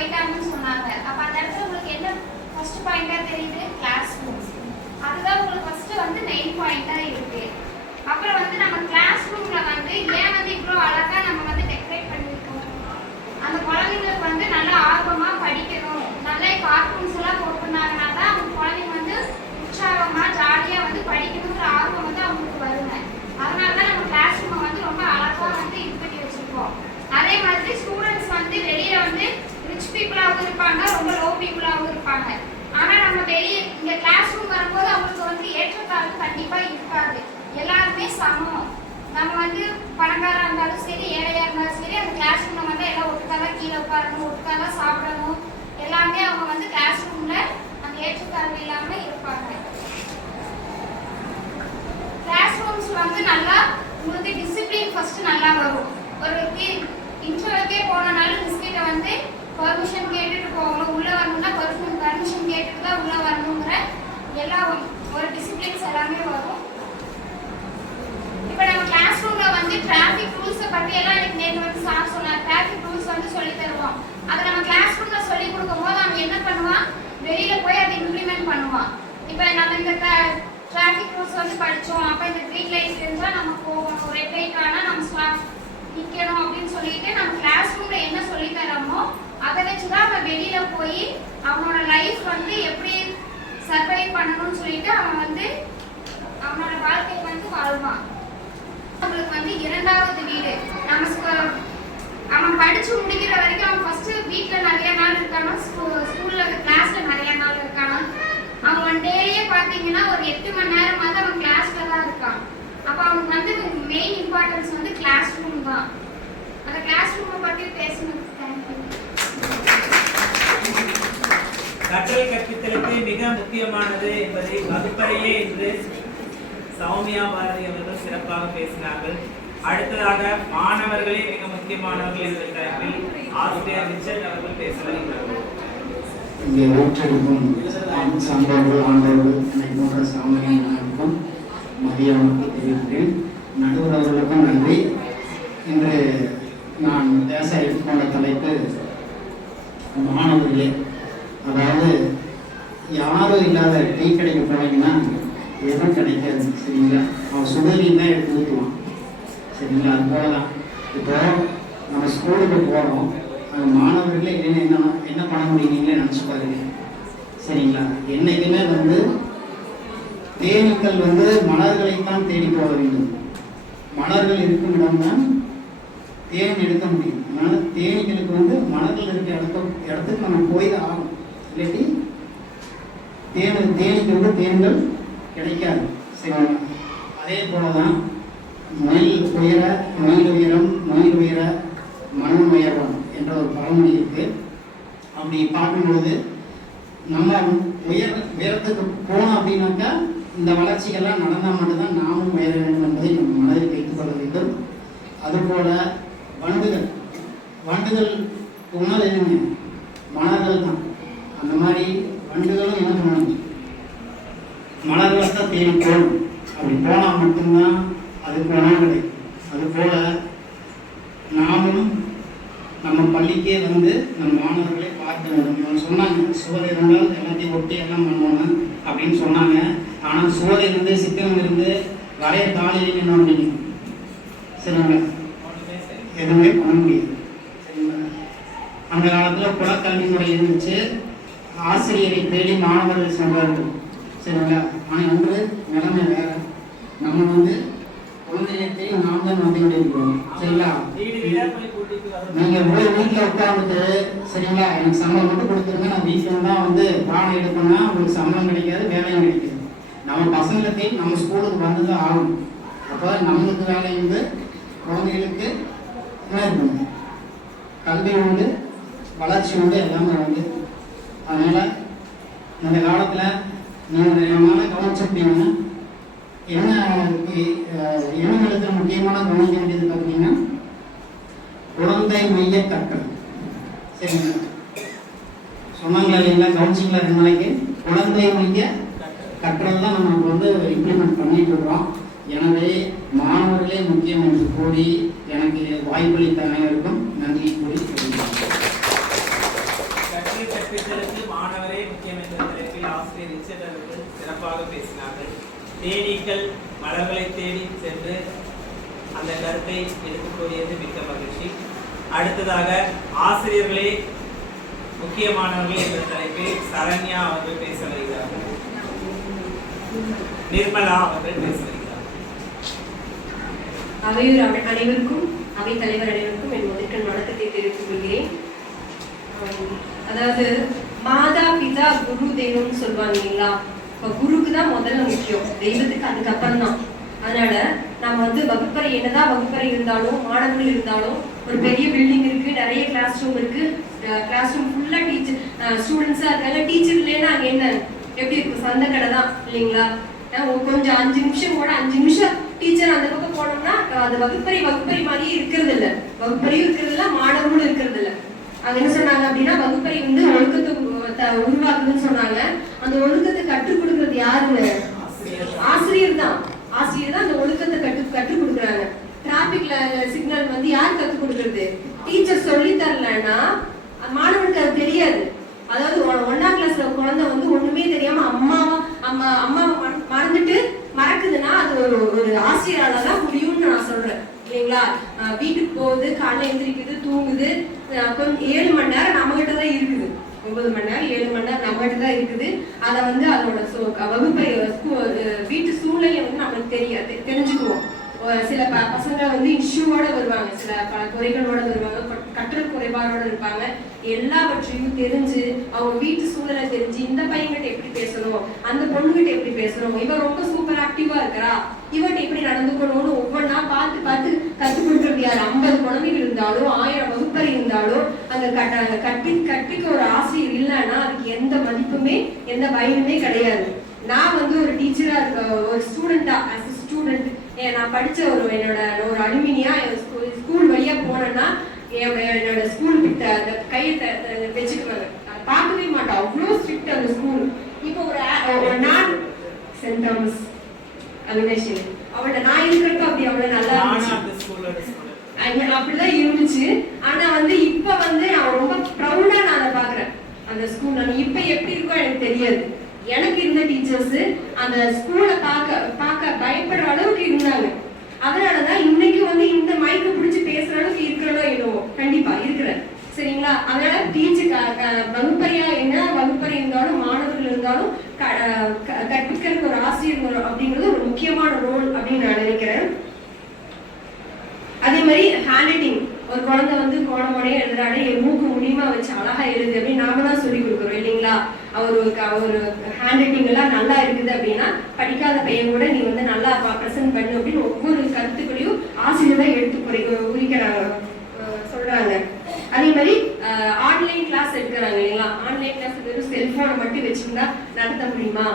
ஃபர்ஸ்ட் பாயிண்டா தெரியுது கிளாஸ் ரூம். அதுதான் உங்களுக்கு ஃபர்ஸ்ட் வந்து மெயின் பாயிண்டா இருக்கு. அப்புறம் வந்து நம்ம கிளாஸ் ரூம்ல வந்து ஏன் வந்து இவ்வளோ அழகா நம்ம வந்து டெக்கரேட் பண்ணிருக்கோம், அந்த குழந்தைங்களுக்கு வந்து நல்லா ஆர்வமா படிக்கணும், நல்லா கார்ட்டூன்ஸ் எல்லாம் போட்டுனாங்கன்னா தான் அவங்க குழந்தைங்க வந்து உற்சாகமா ஜாலியா வந்து படிக்கணுங்கிற ஆர்வம் வந்து அவங்களுக்கு வருங்க. அதனால தான் நம்ம கிளாஸ் ரூமை வந்து ரொம்ப அழகா வந்து இது பண்ணி வச்சிருக்கோம். அதே மாதிரி ஸ்டூடெண்ட்ஸ் வந்து வெளியில வந்து ரிச் பீப்புளாகவும் இருப்பாங்க, ரொம்ப லோ பீப்புளாகவும் இருப்பாங்க. ஆனா நம்ம வெளியே இங்க கிளாஸ் ரூம் வரும்போது அவங்களுக்கு வந்து ஏற்றத்தாழ்வு கண்டிப்பா இருக்காது. எல்லாருமே சமம். நம்ம வந்து பணக்காரா இருந்தாலும் சரி, ஏழையா இருந்தாலும் சரி, அந்த கிளாஸ் ரூம்ல வந்து எல்லாம் ஒட்டுக்காதான் கீழே உட்காரணும், ஒட்டுக்காதான் சாப்பிடணும். எல்லாமே அவங்க வந்து கிளாஸ் ரூம்ல அந்த ஏற்றத்தாழ்வு இல்லாம இருப்பாங்க. கிளாஸ் ரூம்ஸ் வந்து நல்லா உங்களுக்கு டிசிப்ளின் ஃபர்ஸ்ட் நல்லா வரும். ஒரு இன்டர்வல்கே போனாலும் மிஸ்கிட்ட வந்து பர்மிஷன் கேட்டுட்டு போகணும், உள்ள வரணும்னா பர்மிஷன் கேட்டுட்டு தான் உள்ள வரணுங்கிற எல்லா ஒரு டிசிப்ளின்ஸ் எல்லாமே வரும். இப்போ நம்ம கிளாஸ் ரூம்ல வந்து டிராஃபிக் ரூல்ஸை பத்தி எல்லாம் எனக்கு நேற்று வந்து சார் சொன்னார். டிராஃபிக் ரூல்ஸ் வந்து சொல்லி தருவோம். அதை நம்ம கிளாஸ் ரூம்ல சொல்லி கொடுக்கும்போது அவன் என்ன பண்ணுவான், வெளியில போய் அதை இம்ப்ளிமெண்ட் பண்ணுவான். இப்போ நம்ம இந்த டிராஃபிக் ரூல்ஸ் வந்து படிச்சோம், அப்ப இந்த கிரீன் லைட் இருந்தா நம்ம போகணும், ரெட் லைட் ஆனா நம்ம ஸ்டாப் நிக்கணும் அப்படின்னு சொல்லிட்டு நம்ம கிளாஸ் ரூம்ல என்ன சொல்லி தரோமோ அதை வச்சுதான் அவன் வெளியில போய் அவனோட லைஃப் வந்து எப்படி சர்வைவ் பண்ணணும்னு சொல்லிட்டு அவன் வந்து அவனோட வாழ்க்கையை வந்து வாழ்வான். அவங்களுக்கு வந்து இரண்டாவது வீடு. நம்ம அவன் படிச்சு முடிக்கிற வரைக்கும் அவன் ஃபர்ஸ்ட் வீட்ல நிறைய நாள் இருக்கானோ, ஸ்கூல்ல கிளாஸ்ல நிறைய நாள் இருக்கானோ. அவன் டெய்லியே பாத்தீங்கன்னா ஒரு 8 மணி நேரமாவது அவன் கிளாஸ்ல தான் இருக்கான். அப்ப அவனுக்கு வந்து மெயின் இம்பார்ட்டன்ஸ் வந்து கிளாஸ் ரூம் தான். அந்த கிளாஸ் ரூமை பத்தி பேசணும். கற்றல் கற்பித்தலுக்கு மிக முக்கியமானது என்பதை வகுப்பறையே என்று சௌமியா பாரதி அவர்கள் சிறப்பாக பேசினார்கள். அடுத்ததாக மாணவர்களே மிக முக்கியமானவர்கள் என்ற தலைப்பில் ஆசிரியர் ரிச்சர்ட் அவர்கள் பேச வருகிறார்கள். இங்கே ஊற்றெடுக்கும் சான்றோர்கள் ஆண்டவர்கள் என்னை போன்ற சாமானியர்களுக்கும் மதிய வணக்கம் தெரிவிக்கிறேன். நடுவர் அவர்களுக்கும் நன்றி. இன்று நான் பேச எடுத்துக்கொண்ட தலைப்பு மாணவர்களே. அதாவது யாரும் இல்லாத டீ கடைக்கு போனீங்கன்னா எதுவும் கிடைக்காது, சரிங்களா? அவன் சுடலையும் தான் எடுத்து ஊற்றுவான், சரிங்களா? அது போல தான் இப்போ நம்ம ஸ்கூலுக்கு போகிறோம், அந்த மாணவர்களே என்ன பண்ண முடியும் நீங்களே நினச்சி பாருங்க, சரிங்களா? என்னைக்குமே வந்து தேனீக்கள் வந்து மலர்களைத்தான் தேடி போக வேண்டும். மலர்கள் இருக்கும் இடம்தான் தேன் எடுக்க முடியும். அதனால தேனீக்களுக்கு வந்து மலர்கள் இருக்க இடத்துக்கு நம்ம போய் தான் ஆகணும். இல்லாட்டி தேனீக்கு வந்து தேன்கள் கிடைக்காது, சரிங்களா? அதே போலதான் மயில் உயரம் மயில் உயர மண் உயரம் என்ற ஒரு பழமொழி இருக்கு. அப்படி பார்க்கும்பொழுது நம்ம உயரத்துக்கு போனோம் அப்படின்னாக்கா இந்த வளர்ச்சிகள்லாம் நடந்தால் மட்டும்தான் நாமும் உயர வேண்டும் என்பதை நம்ம மனதில் வைத்துக் கொள்ள வேண்டும். அதுபோல வண்டுகள் உணவு எதுங்க, மலர்கள் தான். அந்த மாதிரி வண்டுகளும் என்ன பண்ணணும், மலர்களை தான் தேடி போகணும். அப்படி போனால் மட்டும்தான் அதுக்கு உணவு கிடைக்கும். அதுபோல நாமும் நம்ம பள்ளிக்கே வந்து நம்ம மாணவர்களை பார்க்க வேண்டும். இவங்க சொன்னாங்க சுவர் இருந்தால் எல்லாத்தையும் ஒட்டி எல்லாம் பண்ணுவாங்க அப்படின்னு சொன்னாங்க. ஆனால் சுவர் இருந்து சித்திரம் இருந்து வரைய தாளியில் என்ன முடியும், சரிங்களா? எதுவுமே பண்ண முடியாது, சரிங்களா? அந்த காலத்தில் புலக்கல்வி முறை இருந்துச்சு. ஆசிரியரை தேடி மாணவர்கள் சென்றார்கள், சரிங்களா? ஆனால் இன்று நிலைமை வேற. நம்ம வந்து குழந்தைகளை நாம் தான் வந்து கொண்டிருக்கிறோம், சரிங்களா? நீங்க போய் வீட்டில் உட்காந்துட்டு, சரிங்களா, எனக்கு சம்பளம் மட்டும் கொடுத்துருங்க, நான் வீட்டில் தான் வந்து பாடம் எடுப்பேன்னா உங்களுக்கு சம்பளம் கிடைக்காது, வேலையும் கிடைக்காது. நம்ம பசங்களுக்கு நம்ம ஸ்கூலுக்கு வந்து தான் ஆகணும். அப்போ நம்மளுக்கு வேலை வந்து குழந்தைகளுக்கு என்ன இருக்கணும், கல்வி உண்டு, வளர்ச்சி உண்டு, எல்லாமே உண்டு. அதனால இந்த காலத்தில் நீங்கள் என்னால கவனிச்சிருப்பீங்கன்னா என்ன முக்கியமான கவனிக்க வேண்டியது பார்த்தீங்கன்னா குழந்தை மைய கற்றல், சரிங்களா? சொன்னாங்களா இல்லைங்களா? கவனிச்சிங்களா? 2 நாளைக்கு குழந்தை மைய கற்றல் தான் நம்ம வந்து இம்ப்ளிமெண்ட் பண்ணிட்டு இருக்கிறோம். எனவே மாணவர்களே முக்கியம் என்று கூறி எனக்கு வாய்ப்பளித்த அனைவருக்கும் நன்றி கூறி கற்றல் கற்பித்தலுக்கு மாணவரே முக்கியம் என்ற பேசினார்கள். தேனீக்கள் மலர்களை தேடி சென்று அந்த கருத்தை எடுத்துக் கூறியது மிக்க மகிழ்ச்சி. அடுத்ததாக ஆசிரியர்களே முக்கியமானவர்கள் என்ற தலைப்பில் சரண்யா அவர்கள் பேச வருகிறார்கள். நிர்மலா அவர்கள் பேச வருகிறார்கள். அவையூர் அனைவருக்கும், அவை தலைவர் அனைவருக்கும் என் முதற்கண் வணக்கத்தை தெரிவித்துக் கொள்கிறேன். அதாவது மாதா பிதா குரு தெய்வம்னு சொல்லுவாங்க இல்லைங்களா? இப்போ குருக்கு தான் முதல்ல முக்கியம், தெய்வத்துக்கு அதுக்கப்புறம் தான். அதனால நம்ம வந்து வகுப்பறை, என்னதான் வகுப்பறை இருந்தாலும் மாணவர்கள் இருந்தாலும், ஒரு பெரிய பில்டிங் இருக்கு, நிறைய கிளாஸ் ரூம் இருக்கு, கிளாஸ் ரூம் ஃபுல்லா டீச்சர் ஸ்டூடெண்ட்ஸா இருக்காங்க. டீச்சர் இல்லைன்னா அங்க என்ன எப்படி இருக்கும்? சந்தை கடை தான் இல்லைங்களா? கொஞ்சம் 5 நிமிஷம் கூட 5 நிமிஷம் டீச்சர் அந்த பக்கம் போனோம்னா அது வகுப்பறை மாதிரியே இருக்கிறது இல்ல. வகுப்பறையும் இருக்கிறது இல்ல, மாணவர்களும் இருக்கிறது இல்ல. அது என்ன சொன்னாங்க அப்படின்னா, வகுப்பறை வந்து ஒழுக்கத்தை உருவாக்குதுன்னு சொன்னாங்க. அந்த ஒழுக்கத்தை கற்றுக் கொடுக்கறது யாருங்க? ஆசிரியர் தான். ஆசிரியர் தான் அந்த ஒழுக்கத்தை கற்றுக் கொடுக்குறாங்க. டிராபிக்ல சிக்னல் வந்து யார் கற்றுக் கொடுக்கறது? டீச்சர் சொல்லி தரலன்னா மாணவனுக்கு அது தெரியாது. அதாவது 1ஆம் கிளாஸ்ல குழந்தை வந்து ஒண்ணுமே தெரியாம அம்மாவை மறந்துட்டு மறக்குதுன்னா அது ஒரு ஆசிரியரால தான் முடியும்னு நான் சொல்றேன் இல்லைங்களா? வீட்டுக்கு போகுது, காலைல எழுந்திரிக்குது, தூங்குது, கொஞ்சம் 7 மணி நேரம் நம்ம கிட்ட தான் இருக்குது. 9 மணி நேரம் 7 மணி நேரம் நம்ம கிட்ட தான் இருக்குது. அதை வந்து அதோட வகுப்பை வீட்டு சூழ்நிலையை வந்து நம்மளுக்கு தெரிஞ்சுக்குவோம். சில பசங்க வந்து இஷ்யூவோட வருவாங்க, சில பல குறைகளோட வருவாங்க, கற்றல் குறைபாடோட இருப்பாங்க. எல்லாவற்றையும் தெரிஞ்சு அவங்க வீட்டு சூழலை தெரிஞ்சு, இந்த பையன்கிட்ட எப்படி பேசணும், அந்த பொண்ணுகிட்ட எப்படி பேசணும், இவன் ரொம்ப சூப்பர் ஆக்டிவா இருக்கிறா, இவன்கிட்ட எப்படி நடந்துக்கணும்னு ஒவ்வொன்னா பார்த்து கற்றுக் கொடுக்கறது யார்? 50 குழந்தைகள் இருந்தாலும் 1000 வகுப்பறை இருந்தாலும் அந்த கற்பிக்க ஒரு ஆசிரியர் இல்லைன்னா அதுக்கு எந்த மதிப்புமே எந்த பயனுமே கிடையாது. நான் வந்து ஒரு டீச்சரா இருக்க, ஒரு ஸ்டூடெண்டா, நான் படிச்ச என்னோட ஒரு அலுமினியா ஸ்கூல் வழியா போனேன்னா என்னோட ஸ்கூல் கையை வச்சுக்குவாங்க. பார்க்கவே மாட்டோம், அவ்வளோ ஸ்ட்ரிக்ட் அந்த ஸ்கூல். இப்போ ஒரு நான் சென்ட் தாமஸ் அலுமினேஷன் அவள்கிட்ட நான் இருக்கிறப்ப அப்படி அவ்வளவு நல்லா அப்படிதான் இருந்துச்சு. ஆனா வந்து இப்ப வந்து நான் ரொம்ப ப்ரௌடா நான் அதை பாக்குறேன் அந்த ஸ்கூல்ல. இப்ப எப்படி இருக்கோ எனக்கு தெரியாது. எனக்கு இருந்த டீச்சர்ஸ் அந்த ஸ்கூலை பார்க்க பயப்படுற அளவுக்கு இருந்தாங்க. அதனாலதான் இன்னைக்கு வந்து இந்த மைக்க பிடிச்சு பேசுற அளவுக்கு இருக்கிறதோ என்னவோ கண்டிப்பா இருக்கிறேன். சரிங்களா? அதனால டீச்சர் வகுப்பறையா என்ன வகுப்பறை இருந்தாலும் மாணவர்கள் இருந்தாலும் கற்பிக்கிறதுக்கு ஒரு ஆசிரியர் அப்படிங்கிறது ஒரு முக்கியமான ரோல் அப்படின்னு நான் நினைக்கிறேன். அதே மாதிரி ஹேண்ட் ரைட்டிங், ஒரு குழந்தை வந்து கோணமோடையே எழுதுறாரு, மூக்கு முடியுமா வச்சு அழகா எழுது அப்படின்னு நாம தான் சொல்லி கொடுக்குறோம் இல்லைங்களா? ஒரு ஹேண்ட் ரைட்டிங் எல்லாம் நல்லா இருக்குது அப்படின்னா படிக்காத பையன் கூட நீ வந்து நல்லா ப்ரெசென்ட் பண்ணு அப்படின்னு ஒவ்வொரு கருத்துக்களையும் ஆசிரியர் தான் எடுத்து குறிக்கிறாங்க, சொல்றாங்க. அதே மாதிரி ஆன்லைன் கிளாஸ் எடுக்கிறாங்க இல்லைங்களா? ஆன்லைன் கிளாஸ் வெறும் செல்போனை மட்டும் வச்சிருந்தா நடத்த முடியுமா?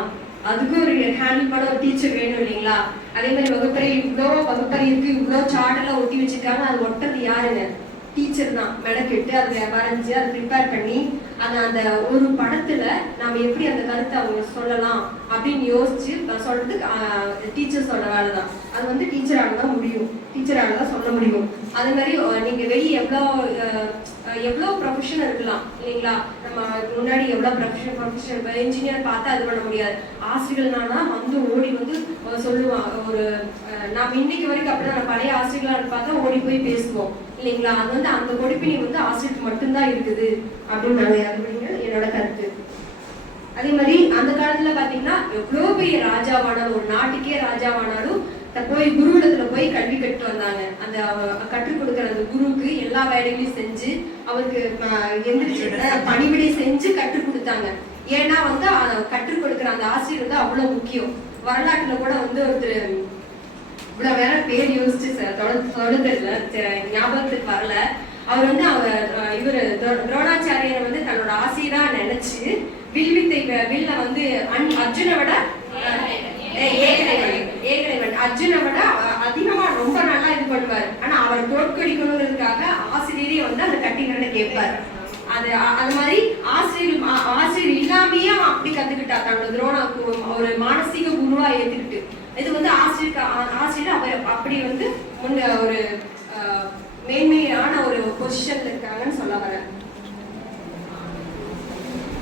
அதுக்கு ஒரு ஹேண்டில் பண்ண ஒரு டீச்சர் வேணும் இல்லைங்களா? அதே மாதிரி வகுப்பறை இருக்கு, இவ்வளோ சார்ட்டெல்லாம் ஒட்டி வச்சிருக்காங்க, அது ஒட்டுறது யாருங்க? டீச்சர் தான். மெனக்கெட்டு அதை வரைஞ்சி அதை ப்ரிப்பேர் பண்ணி அந்த ஒரு படத்துல நாம எப்படி அந்த கருத்தை அவங்க சொல்லலாம் அப்படின்னு யோசிச்சு சொல்றதுக்கு டீச்சர்ஸோட வேலை தான். அது வந்து டீச்சரால தான் முடியும், டீச்சரால தான் சொல்ல முடியும். அதே மாதிரி நீங்க வெளியே எவ்வளோ ப்ரொஃபஷன் இருக்கலாம் இல்லைங்களா? நம்ம முன்னாடி எவ்வளோ ப்ரொஃபஷன் இன்ஜினியர் பார்த்தா அது பண்ண முடியாது. ஆசிரியர்கள்னா வந்து ஓடி வந்து சொல்லுவாங்க. நாம் இன்னைக்கு வரைக்கும் அப்படிதான், நான் பழைய ஆசிரியர்களாக பார்த்தா ஓடி போய் பேசுவோம் இல்லைங்களா? அது வந்து அந்த கொடுப்பினை வந்து ஆசிரியருக்கு மட்டும்தான் இருக்குது அப்படின்னு என்னோட கருத்து. அதே மாதிரி அந்த காலத்துல பாத்தீங்கன்னா எவ்வளவு பெரிய ராஜாவானாலும், ஒரு நாட்டுக்கே ராஜாவானாலும் போய் குருகுலத்துல போய் கல்வி கற்று வந்தாங்க. அந்த கற்றுக் கொடுக்கிற அந்த குருவுக்கு எல்லா வேலைகளையும் செஞ்சு அவருக்கு பணிவிடை செஞ்சு கற்றுக் கொடுத்தாங்க. ஏன்னா வந்து கற்றுக் கொடுக்கிற அந்த ஆசிரியர் வந்து அவ்வளவு முக்கியம். வரலாற்றுல கூட வந்து ஒருத்தர் இவ்வளவு வேற பேர் யோசிச்சு தொடர்ந்துல ஞாபகத்துக்கு வரல. அவர் வந்து இவரு துரோணாச்சாரியரை வந்து தன்னோட ஆசிரியரா நினைச்சு வில்ல வந்து அர்ஜுனை விட அர்ஜுனை விட அதிகமா ரொம்ப நல்லா இது பண்ணுவாரு. ஆனா அவரை தோற்கடிக்கணுங்கிறதுக்காக ஆசிரியரே வந்து அந்த கட்டிக்கிறத கேட்பாரு. அது மாதிரி ஆசிரியர் இல்லாமையே அவன் அப்படி கத்துக்கிட்டா, தன்னோட துரோணாக்கு ஒரு மானசீக குருவா ஏத்துக்கிட்டு. இது வந்து ஆசிரியர் அவர் அப்படி வந்து ஒரு மேன்மையான ஒரு பொசிஷன்ல இருக்காங்கன்னு சொல்ல வரேன்.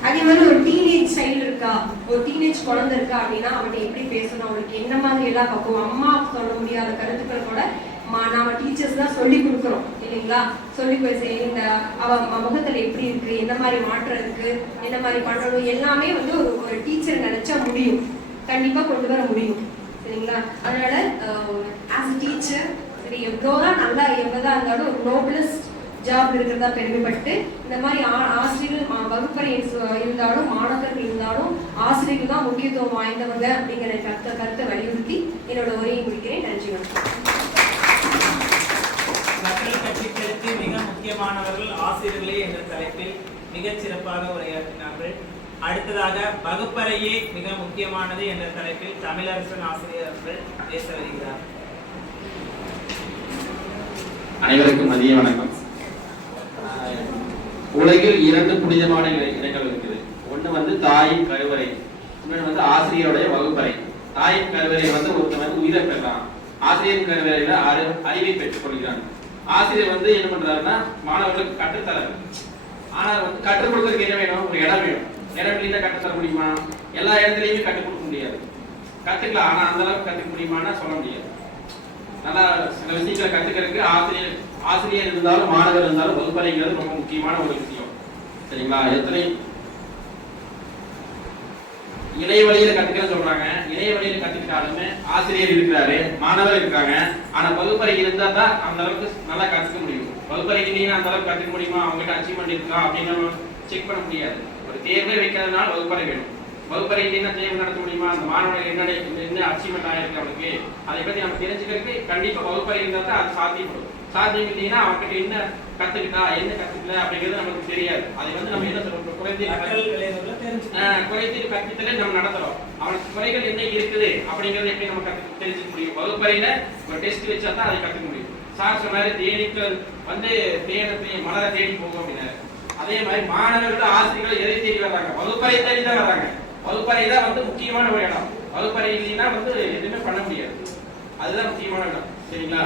அதே மாதிரி ஒரு டீனேஜ் சைல்டு இருக்கா ஒரு டீனேஜ் குழந்தை இருக்கா அப்படின்னா அவன்கிட்ட எப்படி பேசணும், அவனுக்கு என்ன மாதிரி எல்லாம் பக்குவம், அம்மா சொல்ல முடியாத கருத்துக்கள் கூட நாம டீச்சர்ஸ் தான் சொல்லி கொடுக்குறோம் இல்லைங்களா. சொல்லி பேச இந்த அவன் முகத்துல எப்படி இருக்கு, என்ன மாதிரி மாற்றம் இருக்கு, என்ன மாதிரி பண்ணணும், எல்லாமே வந்து ஒரு டீச்சர் நினைச்சா முடியும், கண்டிப்பா கொண்டு வர முடியும் சரிங்களா. அதனால ஆஸ் அ டீச்சர் சரி எவ்வளோதான் நல்லா எவ்வளோதான் இருந்தாலும் ஒரு நோபலஸ்ட் ஜாப் இருக்கிறதா பெருமைப்பட்டு இந்த மாதிரி ஆசிரியர்கள் வகுப்பறை இருந்தாலும் மாணவர்கள் இருந்தாலும் ஆசிரியர்கள் தான் முக்கியத்துவம் வாய்ந்தவங்க அப்படிங்கிற கருத்தை வலியுறுத்தி என்னோட உரையை முடிக்கிறேன். நன்றி வணக்கம். கற்றல் கற்பித்தலுக்கு மிக முக்கியமானவர்கள் ஆசிரியர்களே என்ற தலைப்பில் மிகச் சிறப்பாக உரையாற்றினார்கள். அடுத்ததாக வகுப்பறையே மிக முக்கியமானது என்ற தலைப்பில் தமிழரசன் ஆசிரியர் அவர்கள் பேச வருகிறார். அனைவருக்கும் மதிய வணக்கம். உலகில் 2 புனிதமான இடங்கள் இருக்குது. ஒண்ணு வந்து தாயின் கருவறை, இன்னொன்று வந்து ஆசிரியருடைய வகுப்பறை. தாயின் கருவறை வந்து ஒருத்தர் வந்து உயிரை பெறான், ஆசிரியர் கருவறையில அறிவை பெற்றுக் கொள்கிறான். ஆசிரியர் வந்து என்ன பண்றாருன்னா மாணவர்களுக்கு கற்றுத்தராரு. ஆனா வந்து கற்றுக் கொடுக்கறதுக்கு என்ன வேணும், ஒரு இடம் வேணும். இடம் இல்லைன்னா கற்றுத்தர முடியுமா? எல்லா இடத்துலயுமே கற்றுக் கொடுக்க முடியாது. கத்துக்கலாம், ஆனா அந்த அளவுக்கு கத்துக்க முடியுமான்னா சொல்ல முடியாது. நல்லா சில விஷயங்களை கத்துக்கிறதுக்கு ஆசிரியர் இருந்தாலும் மாணவர் இருந்தாலும் வகுப்பறைங்கிறது ரொம்ப முக்கியமான ஒரு விஷயம் சரிங்களா. எத்தனை இணைய வழியில கத்துக்க சொல்றாங்க, இணைய வழியில கத்துக்கிட்டாலுமே ஆசிரியர் இருக்கிறாரு, மாணவர் இருக்காங்க. ஆனா வகுப்பறை இருந்தா தான் அந்த அளவுக்கு நல்லா கத்துக்க முடியும். வகுப்பறை இல்லைன்னா அந்த அளவுக்கு கத்துக்க முடியுமா, அவங்ககிட்ட அச்சீவ்மெண்ட் இருக்கா அப்படின்னு செக் பண்ண முடியாது. ஒரு தேர்வே வைக்கிறதுனால வகுப்பறை வேணும். வகுப்பறை இல்லைன்னா தேர்வு நடத்த முடியுமா, அந்த மாணவர்கள் என்ன அச்சீவ்மெண்ட் ஆயிருக்கு அவனுக்கு அதை பத்தி நம்ம தெரிஞ்சுக்கிறதுக்கு கண்டிப்பா வகுப்பறை இருந்தா தான் அது சாத்தியப்படும். சாத்தியம் இல்லைன்னா அவன்கிட்ட என்ன கத்துக்கிட்டா என்ன கத்துக்கல அப்படிங்கிறது நமக்கு தெரியாது. அதை வந்து நம்ம என்ன சொல்றோம், குறைதீர் கற்பித்தலை நம்ம நடத்துறோம். அவனுக்கு குறைகள் என்ன இருக்குது அப்படிங்கறத எப்படி நம்ம தெரிஞ்சுக்க முடியும். வகுப்பறையில ஒரு டெஸ்ட் வச்சா தான் அதை கத்துக்க முடியும். சார் சொன்னாரு தேனீக்கள் வந்து மலரை தேடி போகும் அப்படின்னாரு. அதே மாதிரி மாணவர்கள் ஆசிரியர்கள் எதை தேடி வர்றாங்க, வகுப்பறை தேடி தான் வர்றாங்க. வகுப்பறை தான் வந்து முக்கியமான ஒரு இடம். வகுப்பறை இல்லைன்னா வந்து எதுவுமே பண்ண முடியாது. அதுதான் முக்கியமான இடம் சரிங்களா.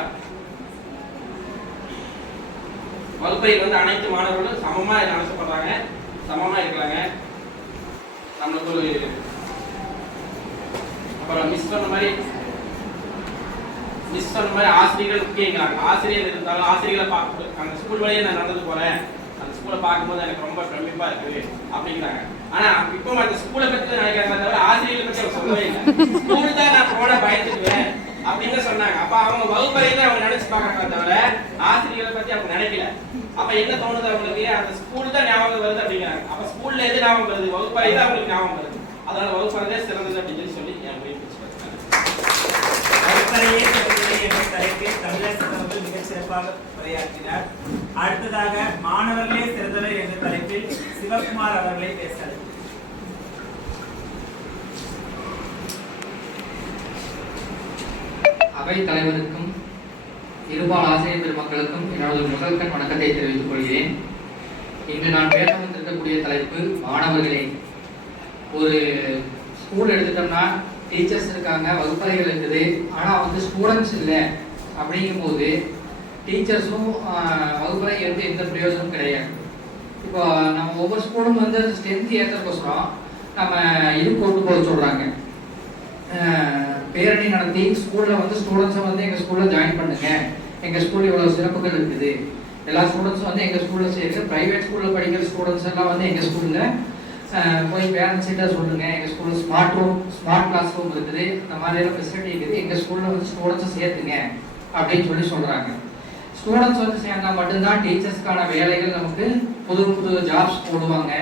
வகுப்பறையில் வந்து அனைத்து மாணவர்களும் சமமா நடத்தப்படுறாங்க, சமமா இருக்கிறாங்க. நம்மளுக்கு ஒரு அப்புறம் மிஸ் சொன்ன மாதிரி ஆசிரியர்கள் முக்கியங்கிறாங்க. ஆசிரியர் இருந்தாலும் ஆசிரியர்களை பார்க்க அந்த ஸ்கூல் வழியே நான் நடந்து போறேன், அந்த ஸ்கூலை பார்க்கும்போது எனக்கு ரொம்ப பிரமிப்பா இருக்குது அப்படிங்கிறாங்க. ஆனா இப்போ அந்த ஸ்கூலை பத்தி நினைக்கிறாங்க தவிர ஆசிரியர்களை பத்தி அவங்க சொல்லவே இல்லை. ஸ்கூல் தான் நான் போன பயந்துக்குவேன் அப்படின்னு சொன்னாங்க. அப்ப அவங்க வகுப்பறை தான் அவங்க நினைச்சு பாக்குறாங்க தவிர ஆசிரியர்களை பத்தி அவங்க நினைக்கல. அப்ப என்ன தோணுது அவங்களுக்கு, அந்த ஸ்கூல் தான் ஞாபகம் வருது அப்படிங்கிறாங்க. அப்ப ஸ்கூல்ல எது ஞாபகம் வருது, வகுப்பறை தான் அவங்களுக்கு ஞாபகம் வருது. அதனால வகுப்பறை சிறந்தது அப்படின்னு சொல்லி என் உரையை வகுப்பறையே சிறந்தது என்ற தலைப்பில் தமிழரசன் அவர்கள் மிகச் சிறப்பாக உரையாற்றினார். அடுத்ததாக மாணவர்களே சிறந்தவர் என்ற தலைப்பில் சிவகுமார் அவர்களை பேசுகிறார். அவை தலைவருக்கும் இருபால் ஆசிரியர் பெருமக்களுக்கும் என்னோட முதல்கண் வணக்கத்தை தெரிவித்துக் கொள்கிறேன். இன்று நான் பேச வந்திருக்கக்கூடிய தலைப்பு மாணவர்களே. ஒரு ஸ்கூல் எடுத்துட்டோம்னா டீச்சர்ஸ் இருக்காங்க, வகுப்பறைகள் இருக்குது, ஆனால் வந்து ஸ்டூடெண்ட்ஸ் இல்லை. அப்படிங்கும்போது டீச்சர்ஸும் வகுப்பறை இருந்து எந்த பிரயோஜனமும் கிடையாது. இப்போ நம்ம ஒவ்வொரு ஸ்கூலும் வந்து ஸ்ட்ரென்த் ஏற்றுறக்கோசரம் நம்ம இது கொண்டு போக சொல்கிறாங்க, பேரணி நடத்தி ஸ்கூலில் வந்து ஸ்டூடெண்ட்ஸை வந்து எங்கள் ஸ்கூலில் ஜாயின் பண்ணுங்க, எங்கள் ஸ்கூலில் இவ்வளோ சிறப்புகள் இருக்குது, எல்லா ஸ்டூடெண்ட்ஸும் வந்து எங்கள் ஸ்கூலில் சேர்த்து ப்ரைவேட் ஸ்கூலில் படிக்கிற ஸ்டூடெண்ட்ஸ் எல்லாம் வந்து எங்கள் ஸ்கூலில் போய் பேரண்ட்ஸ்கிட்ட சொல்லுங்க, எங்கள் ஸ்கூலில் ஸ்மார்ட் கிளாஸ் ரூம் இருக்குது, இந்த மாதிரியெல்லாம் ஃபெசிலிட்டி இருக்குது, எங்கள் ஸ்கூலில் வந்து ஸ்டூடெண்ட்ஸை சேர்த்துங்க அப்படின்னு சொல்கிறாங்க. ஸ்டூடெண்ட்ஸ் வந்து சேர்ந்தா மட்டும்தான் டீச்சர்ஸ்க்கான வேலைகள் நமக்கு புது புது ஜாப்ஸ் போடுவாங்க.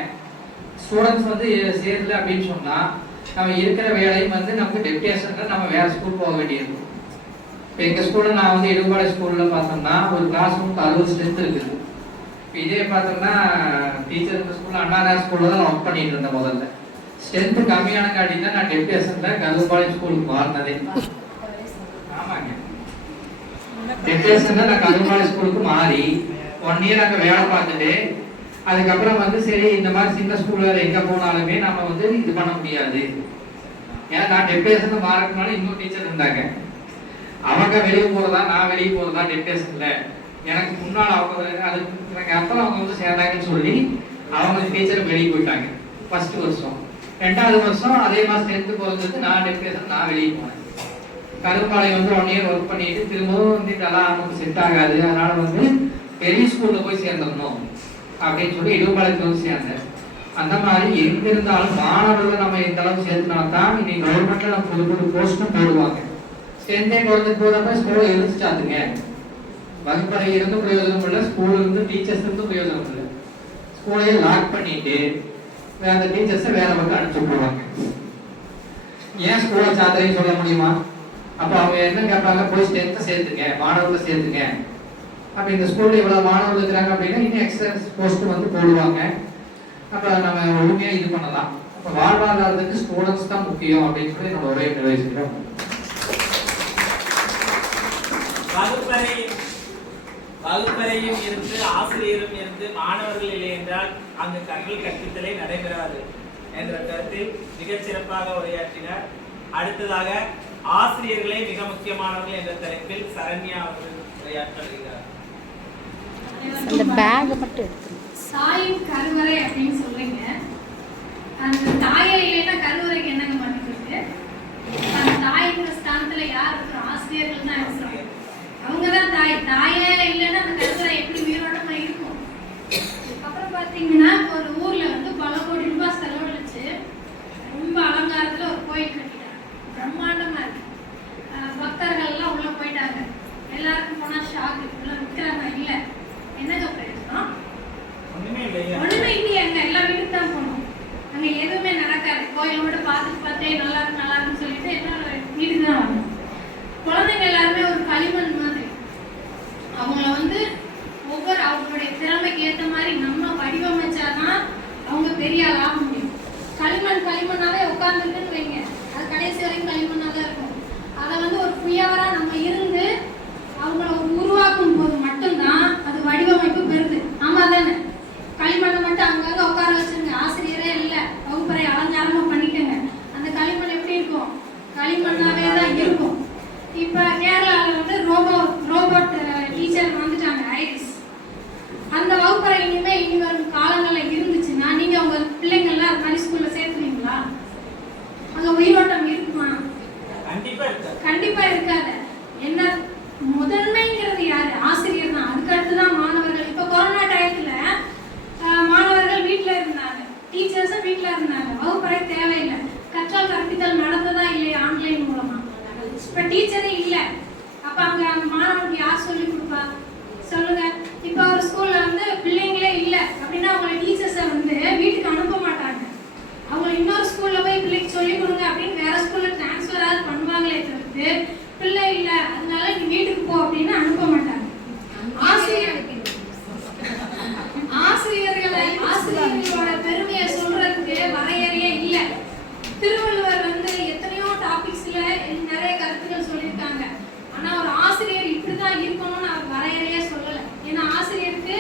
ஸ்டூடெண்ட்ஸ் வந்து சேரல அப்படின்னு சொன்னால் நம்ம இருக்கிற வேலையும் வந்து நமக்கு டெப்டேஷனில் நம்ம வேறு ஸ்கூல் போக வேண்டியிருக்கும். இப்போ எங்கள் ஸ்கூலில் நான் வந்து எடுபாடு ஸ்கூலில் பார்த்தோம்னா ஒரு கிளாஸ் ரூமுக்கு 60 ஸ்ட்ரென்த் இருக்குது. இப்போ இதே பார்த்தோம்னா டீச்சர் இந்த ஸ்கூலில் அண்ணா ஸ்கூலில் தான் நான் ஒர்க் பண்ணிட்டு இருந்தேன். முதல்ல ஸ்ட்ரென்த்து கம்மியான காட்டி தான் நான் டெப்டேஷனில் கருப்பாளையம் ஸ்கூலுக்கு மாறினதே. ஆமாங்க, டெப்டேஷனில் நான் கருப்பாளையம் ஸ்கூலுக்கு மாறி 1 இயர் அங்கே வேலை பார்த்துட்டு அதுக்கப்புறம் வந்து சரி இந்த மாதிரி சின்ன ஸ்கூலில் எங்கே போனாலுமே நம்ம வந்து இது பண்ண முடியாது. ஏன்னா நான் டெப்டேஷன் மாறதுனால இன்னொரு டீச்சர் இருந்தாங்க, அவங்க வெளியே போகிறதா நான் வெளியே போகிறதா டெப்டேஷனில் எனக்கு முன்னால் அவங்க அதுக்கு எனக்கு அப்புறம் அவங்க வந்து சேர்ந்தாங்கன்னு சொல்லி அவங்க டீச்சர் வெளியே போயிட்டாங்க ஃபர்ஸ்ட் வருஷம். 2வது வருஷம் அதே மாதிரி 10th போகிறதுக்கு நான் டெப்யூட்டேஷன் நான் வெளியே போனேன். கரும்பாளையம் வந்து 1 இயர் ஒர்க் பண்ணிட்டு திரும்பவும் வந்து இதெல்லாம் நமக்கு செட் ஆகாது, அதனால வந்து பெரிய ஸ்கூல்ல போய் சேர்ந்துடணும் அப்படின்னு சொல்லி இடும்பாளையத்துல வந்து சேர்ந்தேன். அந்த மாதிரி எங்க இருந்தாலும் மாணவர்களை நம்ம எந்த அளவுக்கு சேர்த்துனா தான் இன்னைக்கு கவர்மெண்ட்ல நம்ம புது புது போஸ்ட்டும் போடுவாங்க. ஸ்ட்ரென்த்தே குறைஞ்சிட்டு போறப்ப ஸ்கூலை எழுதிச்சாத்துங்க. வகுப்பறை இருந்து பிரயோஜனம் இல்லை, ஸ்கூல்ல இருந்து டீச்சர்ஸ் இருந்து பிரயோஜனம் இல்லை. ஸ்கூலையே லாக் பண்ணிட்டு அந்த டீச்சர்ஸை வேற பக்கம் அனுப்பிச்சு விடுவாங்க. ஏன் ஸ்கூலை சாத்திரையும் சொல்ல முடியுமா? அப்ப அவங்க என்ன கேட்பாங்க, போய் ஸ்ட்ரென்த்தை சேர்த்துங்க, மாணவர்களை சேர்த்துங்க. அப்ப இந்த ஸ்கூல்ல இவ்வளவு மாணவர்கள் இருக்கிறாங்க அப்படின்னா இன்னும் எக்ஸ்ட்ரா போஸ்ட் வந்து போடுவாங்க. அப்ப நம்ம ஒழுமையா இது பண்ணலாம். அப்ப வாழ்வாதாரத்துக்கு ஸ்டூடெண்ட்ஸ் தான் முக்கியம் அப்படின்னு சொல்லி என்னோட உரையை நிறைவேற்றுகிறோம். வகுப்பறையும் இருந்து ஆசிரியரும் இருந்து மாணவர்கள் இல்லை என்றால் அங்கு கற்றல் கற்பித்தலே நடைபெறாது என்ற கருத்தில் மிகச்சிறப்பாக உரையாற்றினார். அடுத்ததாக ஆசிரியர்களே மிக முக்கியமானவர்கள் என்ற தலைப்பில் சரண்யா அவர்கள் உரையாற்ற வருகிறார். தாயின் கருவறை அப்படின்னு சொல்றீங்க. அந்த தாயே இல்லைன்னா கருவறைக்கு என்னங்க பண்ணிருக்கு? அந்த தாயின்ற ஸ்தானத்துல யார் இருக்கிறோம்? ஆசிரியர்கள் தான் இருக்கிறோம். அவங்கதான் தாய். தாயே இல்லைன்னா அந்த கருவறை எப்படி உயிரோட்டமா இருக்கும்? அப்புறம் பாத்தீங்கன்னா ஒரு ஊர்ல வந்து பல கோடி ரூபாய் செலவழிச்சு ரொம்ப அலங்காரத்துல ஒரு கோயில் கட்டிட்டாங்க. பிரம்மாண்டமா இருக்கு. பக்தர்கள் எல்லாம் உள்ள போயிட்டாங்க. எல்லாருக்கும் போனா ஷாக்கு, உள்ள விற்கிறாங்க. இல்ல என்னங்க பிரயோஜனம்? ஒண்ணுமே இல்லையாங்க. எல்லாம் வீட்டுக்கு தான் போகணும். அங்க எதுவுமே நடக்காது. கோயிலோட பார்த்தே நல்லா இருக்குன்னு சொல்லிட்டு எல்லாரும் வீட்டுக்கு தான் வரணும். குழந்தைங்க எல்லாருமே ஒரு களிமண் மாதிரி. அவங்கள வந்து ஒவ்வொரு அவங்களுடைய திறமைக்கு ஏற்ற மாதிரி நம்ம வடிவமைச்சாதான் அவங்க பெரிய ஆக முடியும். களிமண்ணாவே உட்கார்ந்துட்டுன்னு வைங்க, அது கடைசி வரைக்கும் களிமண்ணா தான் இருக்கும். அதை வந்து ஒரு புயவரா நம்ம இருந்து அவங்கள உருவாக்கும் போது மட்டும்தான் அது வடிவமைப்பு பெறுது. ஆமா தானே? களிமண்ணை மட்டும் அங்கங்க உட்கார வச்சிருங்க, ஆசிரியரே இல்லை, வகுப்பறை அலங்காரமா பண்ணிக்கங்க, அந்த களிமண் எப்படி இருக்கும்? களிமண்ணாவே தான் இருக்கும். இப்ப கேரளால வந்து ரோபோட் டீச்சர் வந்துட்டாங்க, ஐரிஸ். அந்த வகுப்பறை இனி வரும் காலங்களில் இருந்துச்சுன்னா நீங்க உங்க பிள்ளைங்கள்லாம் அது மாதிரி ஸ்கூல்ல சேர்த்துவீங்களா? அங்க உயிரோட்டம் இருக்குமா? கண்டிப்பா இருக்காது. என்ன முதன்மைங்கிறது யாரு? ஆசிரியர் தான். அதுக்கு அடுத்துதான் மாணவர்கள். இப்ப கொரோனா டயத்துல மாணவர்கள் வீட்டுல இருந்தாங்க, டீச்சர்ஸும் வீட்டுல இருந்தாங்க. வகுப்பறை தேவையில்லை. கற்றல் கற்பித்தல் நடந்ததா இல்லையா ஆன்லைன் மூலமா? இப்ப டீச்சரே இல்ல. அப்ப அங்க அந்த மாணவர்களுக்கு யார் சொல்லி கொடுப்பா? சொல்லுங்க. இப்ப ஒரு ஸ்கூல்ல வந்து பிள்ளைங்களே இல்ல அப்படின்னா அவங்க டீச்சர்ஸை வந்து வீட்டுக்கு அனுப்ப மாட்டாங்க. அவங்க இன்னொரு ஸ்கூல்ல போய் பிள்ளைக்கு சொல்லி கொடுங்க அப்படின்னு வேற ஸ்கூல்ல டிரான்ஸ்ஃபர் பண்ணாங்களே தவிர்த்து பிள்ளை இல்ல அதனால நீ வீட்டுக்கு போ அப்படின்னு அனுப்ப மாட்டாங்க. ஆசிரியர்களோட பெருமையை சொல்றதுக்கு வரையறையே இல்லை. திருவள்ளுவர் வந்து எத்தனையோ டாபிக்ஸ்ல நிறைய கருத்துக்கள் சொல்லியிருக்காங்க. ஆனா ஒரு ஆசிரியர் இப்படிதான் இருக்கணும்னு அவர் வரையறையே சொல்லல. ஏன்னா ஆசிரியருக்கு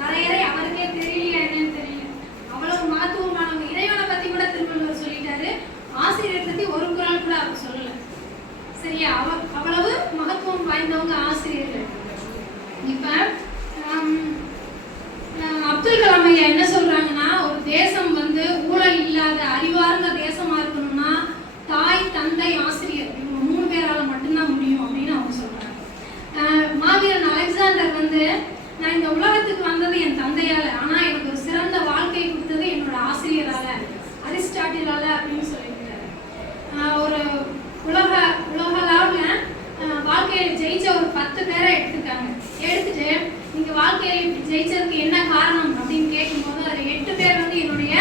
வரையறை அவருக்கே தெரியல, என்னன்னு தெரியல. அவ்வளவு மகத்துவமானவங்க. இறைவனை பத்தி கூட திருவள்ளுவர் சொல்லிட்டாரு, ஆசிரியர் பத்தி ஒரு குறள் கூட அவர் சொல்லல. சரியா? அவ்வளவு மகத்துவம் வாய்ந்தவங்க ஆசிரியர்கள். இப்ப அப்துல் கலாம் ஐயா என்ன சொல்றாங்கன்னா, ஒரு தேசம் வந்து ஊழல் இல்லாத அறிவார்ந்த தேசமா இருக்கணும்னா தாய், தந்தை, ஆசிரியர் இவங்க 3 பேரால மட்டும்தான் முடியும் அப்படின்னு அவங்க சொல்றாங்க. மாவீரன் அலெக்சாண்டர் வந்து, நான் இந்த உலகத்துக்கு வந்தது என் தந்தையால, ஆனா எனக்கு ஒரு சிறந்த வாழ்க்கை கொடுத்தது என்னோட ஆசிரியரால, அரிஸ்டாட்டிலால அப்படின்னு சொல்லியிருக்காரு. ஒரு உலகளாவில் வாழ்க்கையில ஜெயிச்ச ஒரு 10 பேரை எடுத்துக்காங்க. எடுத்துட்டு நீங்க வாழ்க்கையில இப்படி ஜெயிச்சதுக்கு என்ன காரணம் அப்படின்னு கேட்கும்போது அது 8 பேர் வந்து என்னுடைய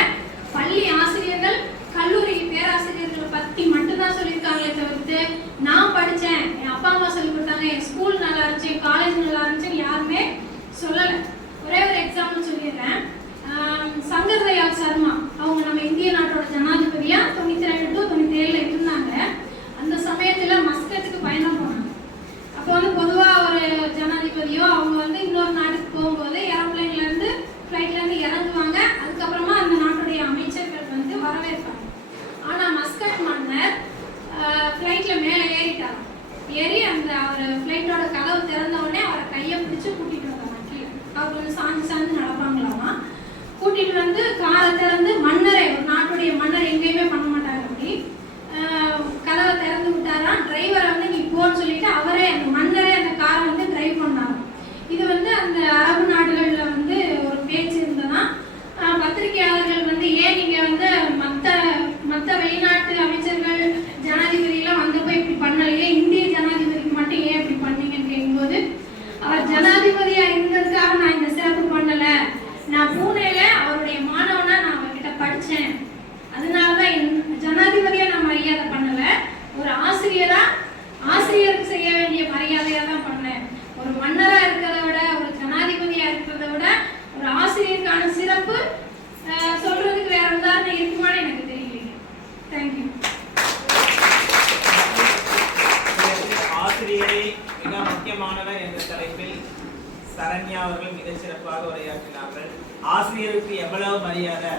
பள்ளி ஆசிரியர்கள், கல்லூரி பேராசிரியர்களை பத்தி மட்டும்தான் சொல்லியிருக்காங்களே தவிர்த்து நான் படித்தேன், என் அப்பா அம்மா சொல்லி கொடுத்தாங்க, என் ஸ்கூல் நல்லா இருந்துச்சு, என் காலேஜ் நல்லா இருந்துச்சுன்னு யாருமே சொல்லலை. ஒரே ஒரு எக்ஸாம்பிள் சொல்லிடுறேன். சங்கர் தயாள் சர்மா அவங்க நம்ம இந்திய நாட்டோட ஜனாதிபதியா 92 to 97 இருந்தாங்க. அந்த சமயத்துல மஸ்கட்டுக்கு பயணம் போனாங்க. அப்போ வந்து பொதுவா ஒரு ஜனாதிபதியோ அவங்க வந்து இன்னொரு நாட்டுக்கு போகும்போது ஏரோப்ளைன்ல இருந்து ஃபிளைட்ல இருந்து இறங்குவாங்க. அதுக்கப்புறமா அந்த நாட்டுடைய அமைச்சர்கள் வந்து வரவேற்பாங்க. ஆனா மஸ்கட் மன்னர் ஃபிளைட்ல மேலே ஏறிட்டாங்க. ஏறி அந்த அவர் ஃபிளைட்டோட கதவு திறந்த உடனே அவரை கையை பிடிச்சு கூட்டிட்டு வந்தாங்க கீழே. அவர் வந்து சாஞ்சு நடப்பாங்களாமா. கூட்டிட்டு வந்து காரை திறந்து மன்னரை, ஒரு நாட்டுடைய மன்னர் எங்கேயுமே பண்ண மாட்டாங்க அப்படி, கதவை திறந்து விட்டாராம். டிரைவரை வந்து நீ போன்னு சொல்லிட்டு அவரே அந்த மன்னரே அந்த காரை வந்து டிரைவ் பண்ணாங்க. இது வந்து அந்த அரபு நாடுகளில் வந்து ஒரு பேச்சு இருந்ததுன்னா பத்திரிகையாளர்கள் வந்து ஏன் நீங்க வந்து மற்ற வெளிநாட்டு அமைச்சர்கள் ஜனாதிபதியெல்லாம் வந்தப்போ இப்படி பண்ணலையே, இந்திய ஜனாதிபதிக்கு மட்டும் ஏன் இப்படி பண்ணீங்கன்னு கேட்கும்போது, அவர் ஜனாதிபதியா இருந்ததுக்காக நான் இந்த சிறப்பு பண்ணல, நான் பூனேல அவருடைய மாணவனா நான் அவர்கிட்ட படிச்சேன், அதனாலதான் ஜனாதிபதியா நான் மரியாதை பண்ணல, ஒரு ஆசிரியருக்கு செய்ய வேண்டிய மரியாதையா தான் பண்ணேன். ஒரு மன்னரா இருக்கிறத விட, ஒரு ஜனாதிபதியா இருக்கிறத விட ஒரு ஆசிரியருக்கான சிறப்பு சொல்றதுக்கு வேற உதாரணம் இருக்குமான்னு எனக்கு தெரியல. தேங்க்யூ. ஆசிரியரே மிக முக்கியமானவர் என்ற தலைப்பில் சரண்யா அவர்கள் மிகச் சிறப்பாக உரையாற்றினார்கள். ஆசிரியருக்கு எவ்வளவு மரியாதை,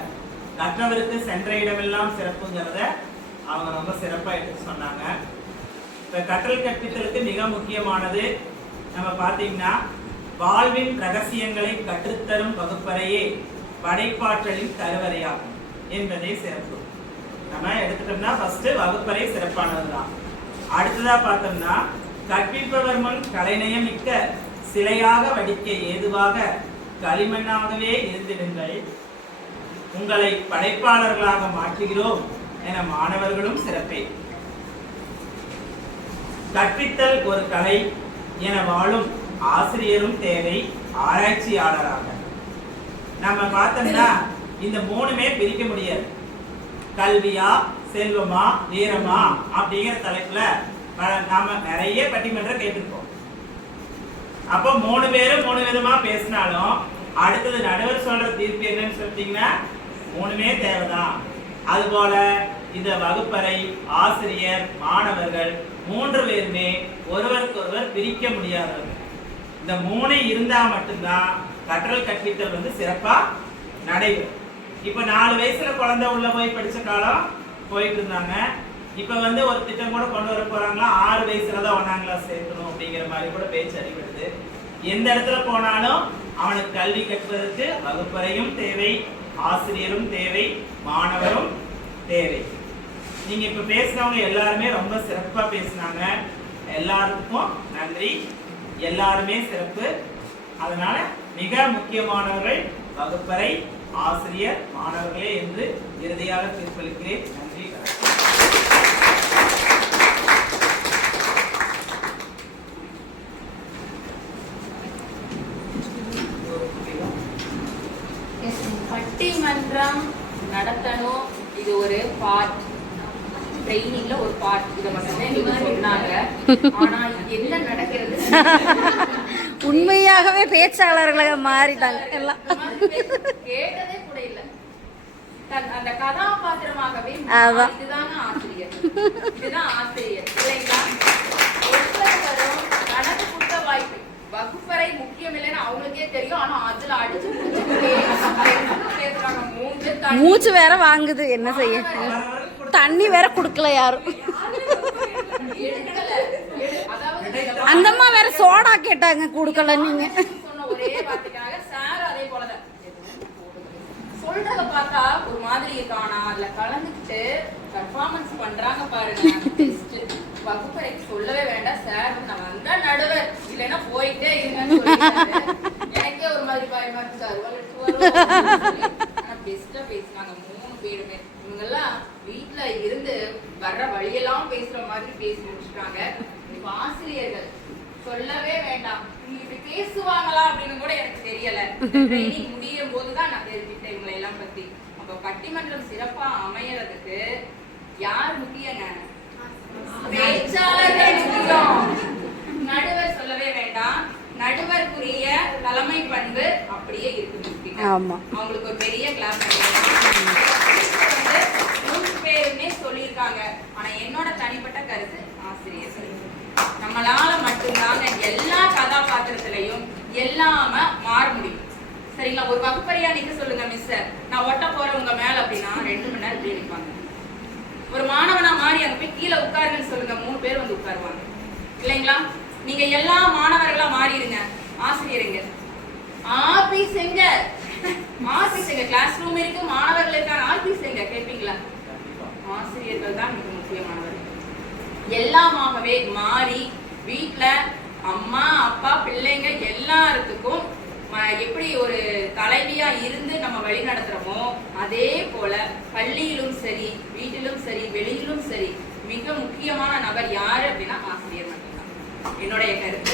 கற்றவருக்கு சென்ற இடமெல்லாம் சிறப்புங்கிறத அவங்க ரொம்ப சிறப்பா எடுத்து சொன்னாங்க. இப்ப கற்றல் கற்பித்தலுக்கு மிக முக்கியமானது நம்ம பார்த்தீங்கன்னா, வாழ்வின் ரகசியங்களை கற்றுத்தரும் வகுப்பறையே படைப்பாற்றலின் கருவறையாகும் என்பதே சிறப்பு. நம்ம எடுத்துட்டோம்னா ஃபர்ஸ்ட் வகுப்பறை சிறப்பானதுதான். அடுத்ததா பார்த்தோம்னா, கற்பிப்பவர் முன் கலைநயம் மிக்க சிலையாக வடிக்க ஏதுவாக களிமண்ணாகவே இருந்திடுங்கள், உங்களை படைப்பாளர்களாக மாற்றுகிறோம் என மாணவர்களும் சிறப்பே. கற்பித்தல் ஒரு கலை என வாழும் ஆசிரியரும் தேவை ஆராய்ச்சியாளராக. நம்ம பார்த்தோம்னா இந்த மூணுமே பிரிக்க முடியாது. கல்வியா, செல்வமா, வீரமா அப்படிங்கிற தலைப்புல நாம நிறைய பட்டிமன்றம் கேட்டிருக்கோம். அப்போ 3 பேரும் 3 விதமா பேசினாலும் அடுத்தது நடுவர் சொல்ற தீர்ப்பு என்னன்னு சொல்லிட்டீங்கன்னா 3மே தேவைதான். அதுபோல இந்த வகுப்பறை, ஆசிரியர், மாணவர்கள் 3 பேருமே ஒருவருக்கொருவர் பிரிக்க முடியாதவர்கள். இந்த 3 இருந்தா மட்டும்தான் கற்றல் கற்பித்தல் வந்து சிறப்பா நடைபெறும். இப்ப 4 வயசுல குழந்தை உள்ள போய் படிச்ச காலம் போயிட்டு இருந்தாங்க. இப்ப வந்து ஒரு திட்டம் கூட கொண்டு வர போறாங்களா, 6 வயசுலதான் 1ஆம் கிளாஸ் சேர்க்கணும் அப்படிங்கிற மாதிரி கூட பேச்சு அடிபடுது. எந்த இடத்துல போனாலும் அவனுக்கு கல்வி கற்பதற்கு வகுப்பறையும் தேவை, ஆசிரியரும் தேவை, மாணவரும் தேவை. நீங்க இப்ப பேசினவங்க எல்லாருமே ரொம்ப சிறப்பா பேசினாங்க. எல்லாருக்கும் நன்றி. எல்லாருமே சிறப்பு. அதனால மிக முக்கியமானவர்கள் வகுப்பறை, ஆசிரியர், மாணவர்களே என்று இறுதியாக தீர்ப்பளிக்கிறேன். நன்றி. பட்டிமன்றம் நடத்தணும், இது ஒரு பார்ட், ட்ரைனிங்ல ஒரு பார்ட். இதை மட்டுமே நீங்க சொன்னாங்க. ஆனா என்ன நடக்கிறது, உண்மையாகவே பேச்சாளர்களாக மாறிட்டாங்க எல்லாம். கேட்டதே கூட இல்ல. அந்த கதாபாத்திரமாகவே இதுதாங்க ஆசிரியர், இதுதான் ஆசிரியர் இல்லைங்களா? ஒவ்வொருவரும் தனக்கு கொடுத்த வாய்ப்பு. வகுப்பறை முக்கியம் இல்லைன்னு அவங்களுக்கே தெரியும். ஆனா அதுல அடிச்சு பேசுறாங்க. 3 பேர் மூச்சு வேற வாங்குது, என்ன செய்ய, தண்ணி வேற குடுக்கல யாரும். அந்தம்மா வேற சோடா கேட்டாங்க, குடுக்கல. நீங்க சொன்ன ஒரே வார்த்தைக்காக சார் அதே போலதான் சொல்றத பார்த்தா ஒரு மாதிரி இருக்கானா, அதுல கலந்துக்கிட்டு பர்ஃபார்மன்ஸ் பண்றாங்க பாருங்க. வகுப்பறைக்கு சொல்லவே வேண்டாம். சார் நான் வந்தா நடுவர், இல்லைன்னா போயிட்டே இருங்கன்னு சொல்லிட்டாரு. எனக்கே ஒரு மாதிரி பயமா இருக்கு. சார் ஆனா பெஸ்டா பேசினாங்க 3 பேருமே. இவங்கெல்லாம் வீட்டுல இருந்து வர்ற வழியெல்லாம் பேசுற மாதிரி பேசி முடிச்சுட்டாங்க. இப்ப ஆசிரியர்கள் சொல்லவே வேண்டாம். இப்படி பேசுவாங்களா அப்படின்னு கூட எனக்கு தெரியல. ட்ரைனிங் முடியும் போதுதான் நான் தெரிஞ்சுட்டேன் இவங்களை எல்லாம் பத்தி. அப்ப பட்டிமன்றம் சிறப்பா அமையறதுக்கு யார் முக்கியங்க? பேச்சாளர்கள் முக்கியம். நடுவர் சொல்லவே வேண்டாம். நடுவருக்குரிய தலைமை பண்பு அப்படியே இருக்கு. அவங்களுக்கு ஒரு பெரிய கிளாஸ். 3 பேருமே சொல்லியிருக்காங்க. ஆனா என்னோட தனிப்பட்ட கருத்து, ஆசிரியர் நம்மளால மட்டும்தாங்க எல்லா கதாபாத்திரத்திலையும் எல்லாம மாற முடியும். சரிங்களா? ஒரு வகுப்பறையா நீங்க சொல்லுங்க, மிஸ்டர் நான் ஒட்ட போறேன் உங்க மேல அப்படின்னா 2 மணி நேரம் இப்படி நிற்பாங்க. ஒரு மாணவனா மாறி அங்க போய் கீழே உட்காருங்கன்னு சொல்லுங்க, 3 பேர் வந்து உட்காருவாங்க இல்லைங்களா? நீங்க எல்லா மாணவர்களா மாறிடுங்க. ஆசிரியருங்க ஆபீஸ் எங்க ஆபீஸ் எங்க கிளாஸ் ரூம் இருக்கு, மாணவர்கள் இருக்காங்க, ஆபீஸ் எங்க கேட்பீங்களா? ஆசிரியர்கள் தான் மிக முக்கியமானவர். எல்லாமாகவே மாறி வீட்டுல அம்மா அப்பா பிள்ளைங்க எல்லாத்துக்கும் எப்படி ஒரு தலைவியா இருந்து நம்ம வழி நடத்துறோமோ அதே போல பள்ளியிலும் சரி வீட்டிலும் சரி வெளியிலும் சரி மிக முக்கியமான நபர் யாரு அப்படின்னா ஆசிரியர் மட்டும்தான். என்னுடைய கருத்து.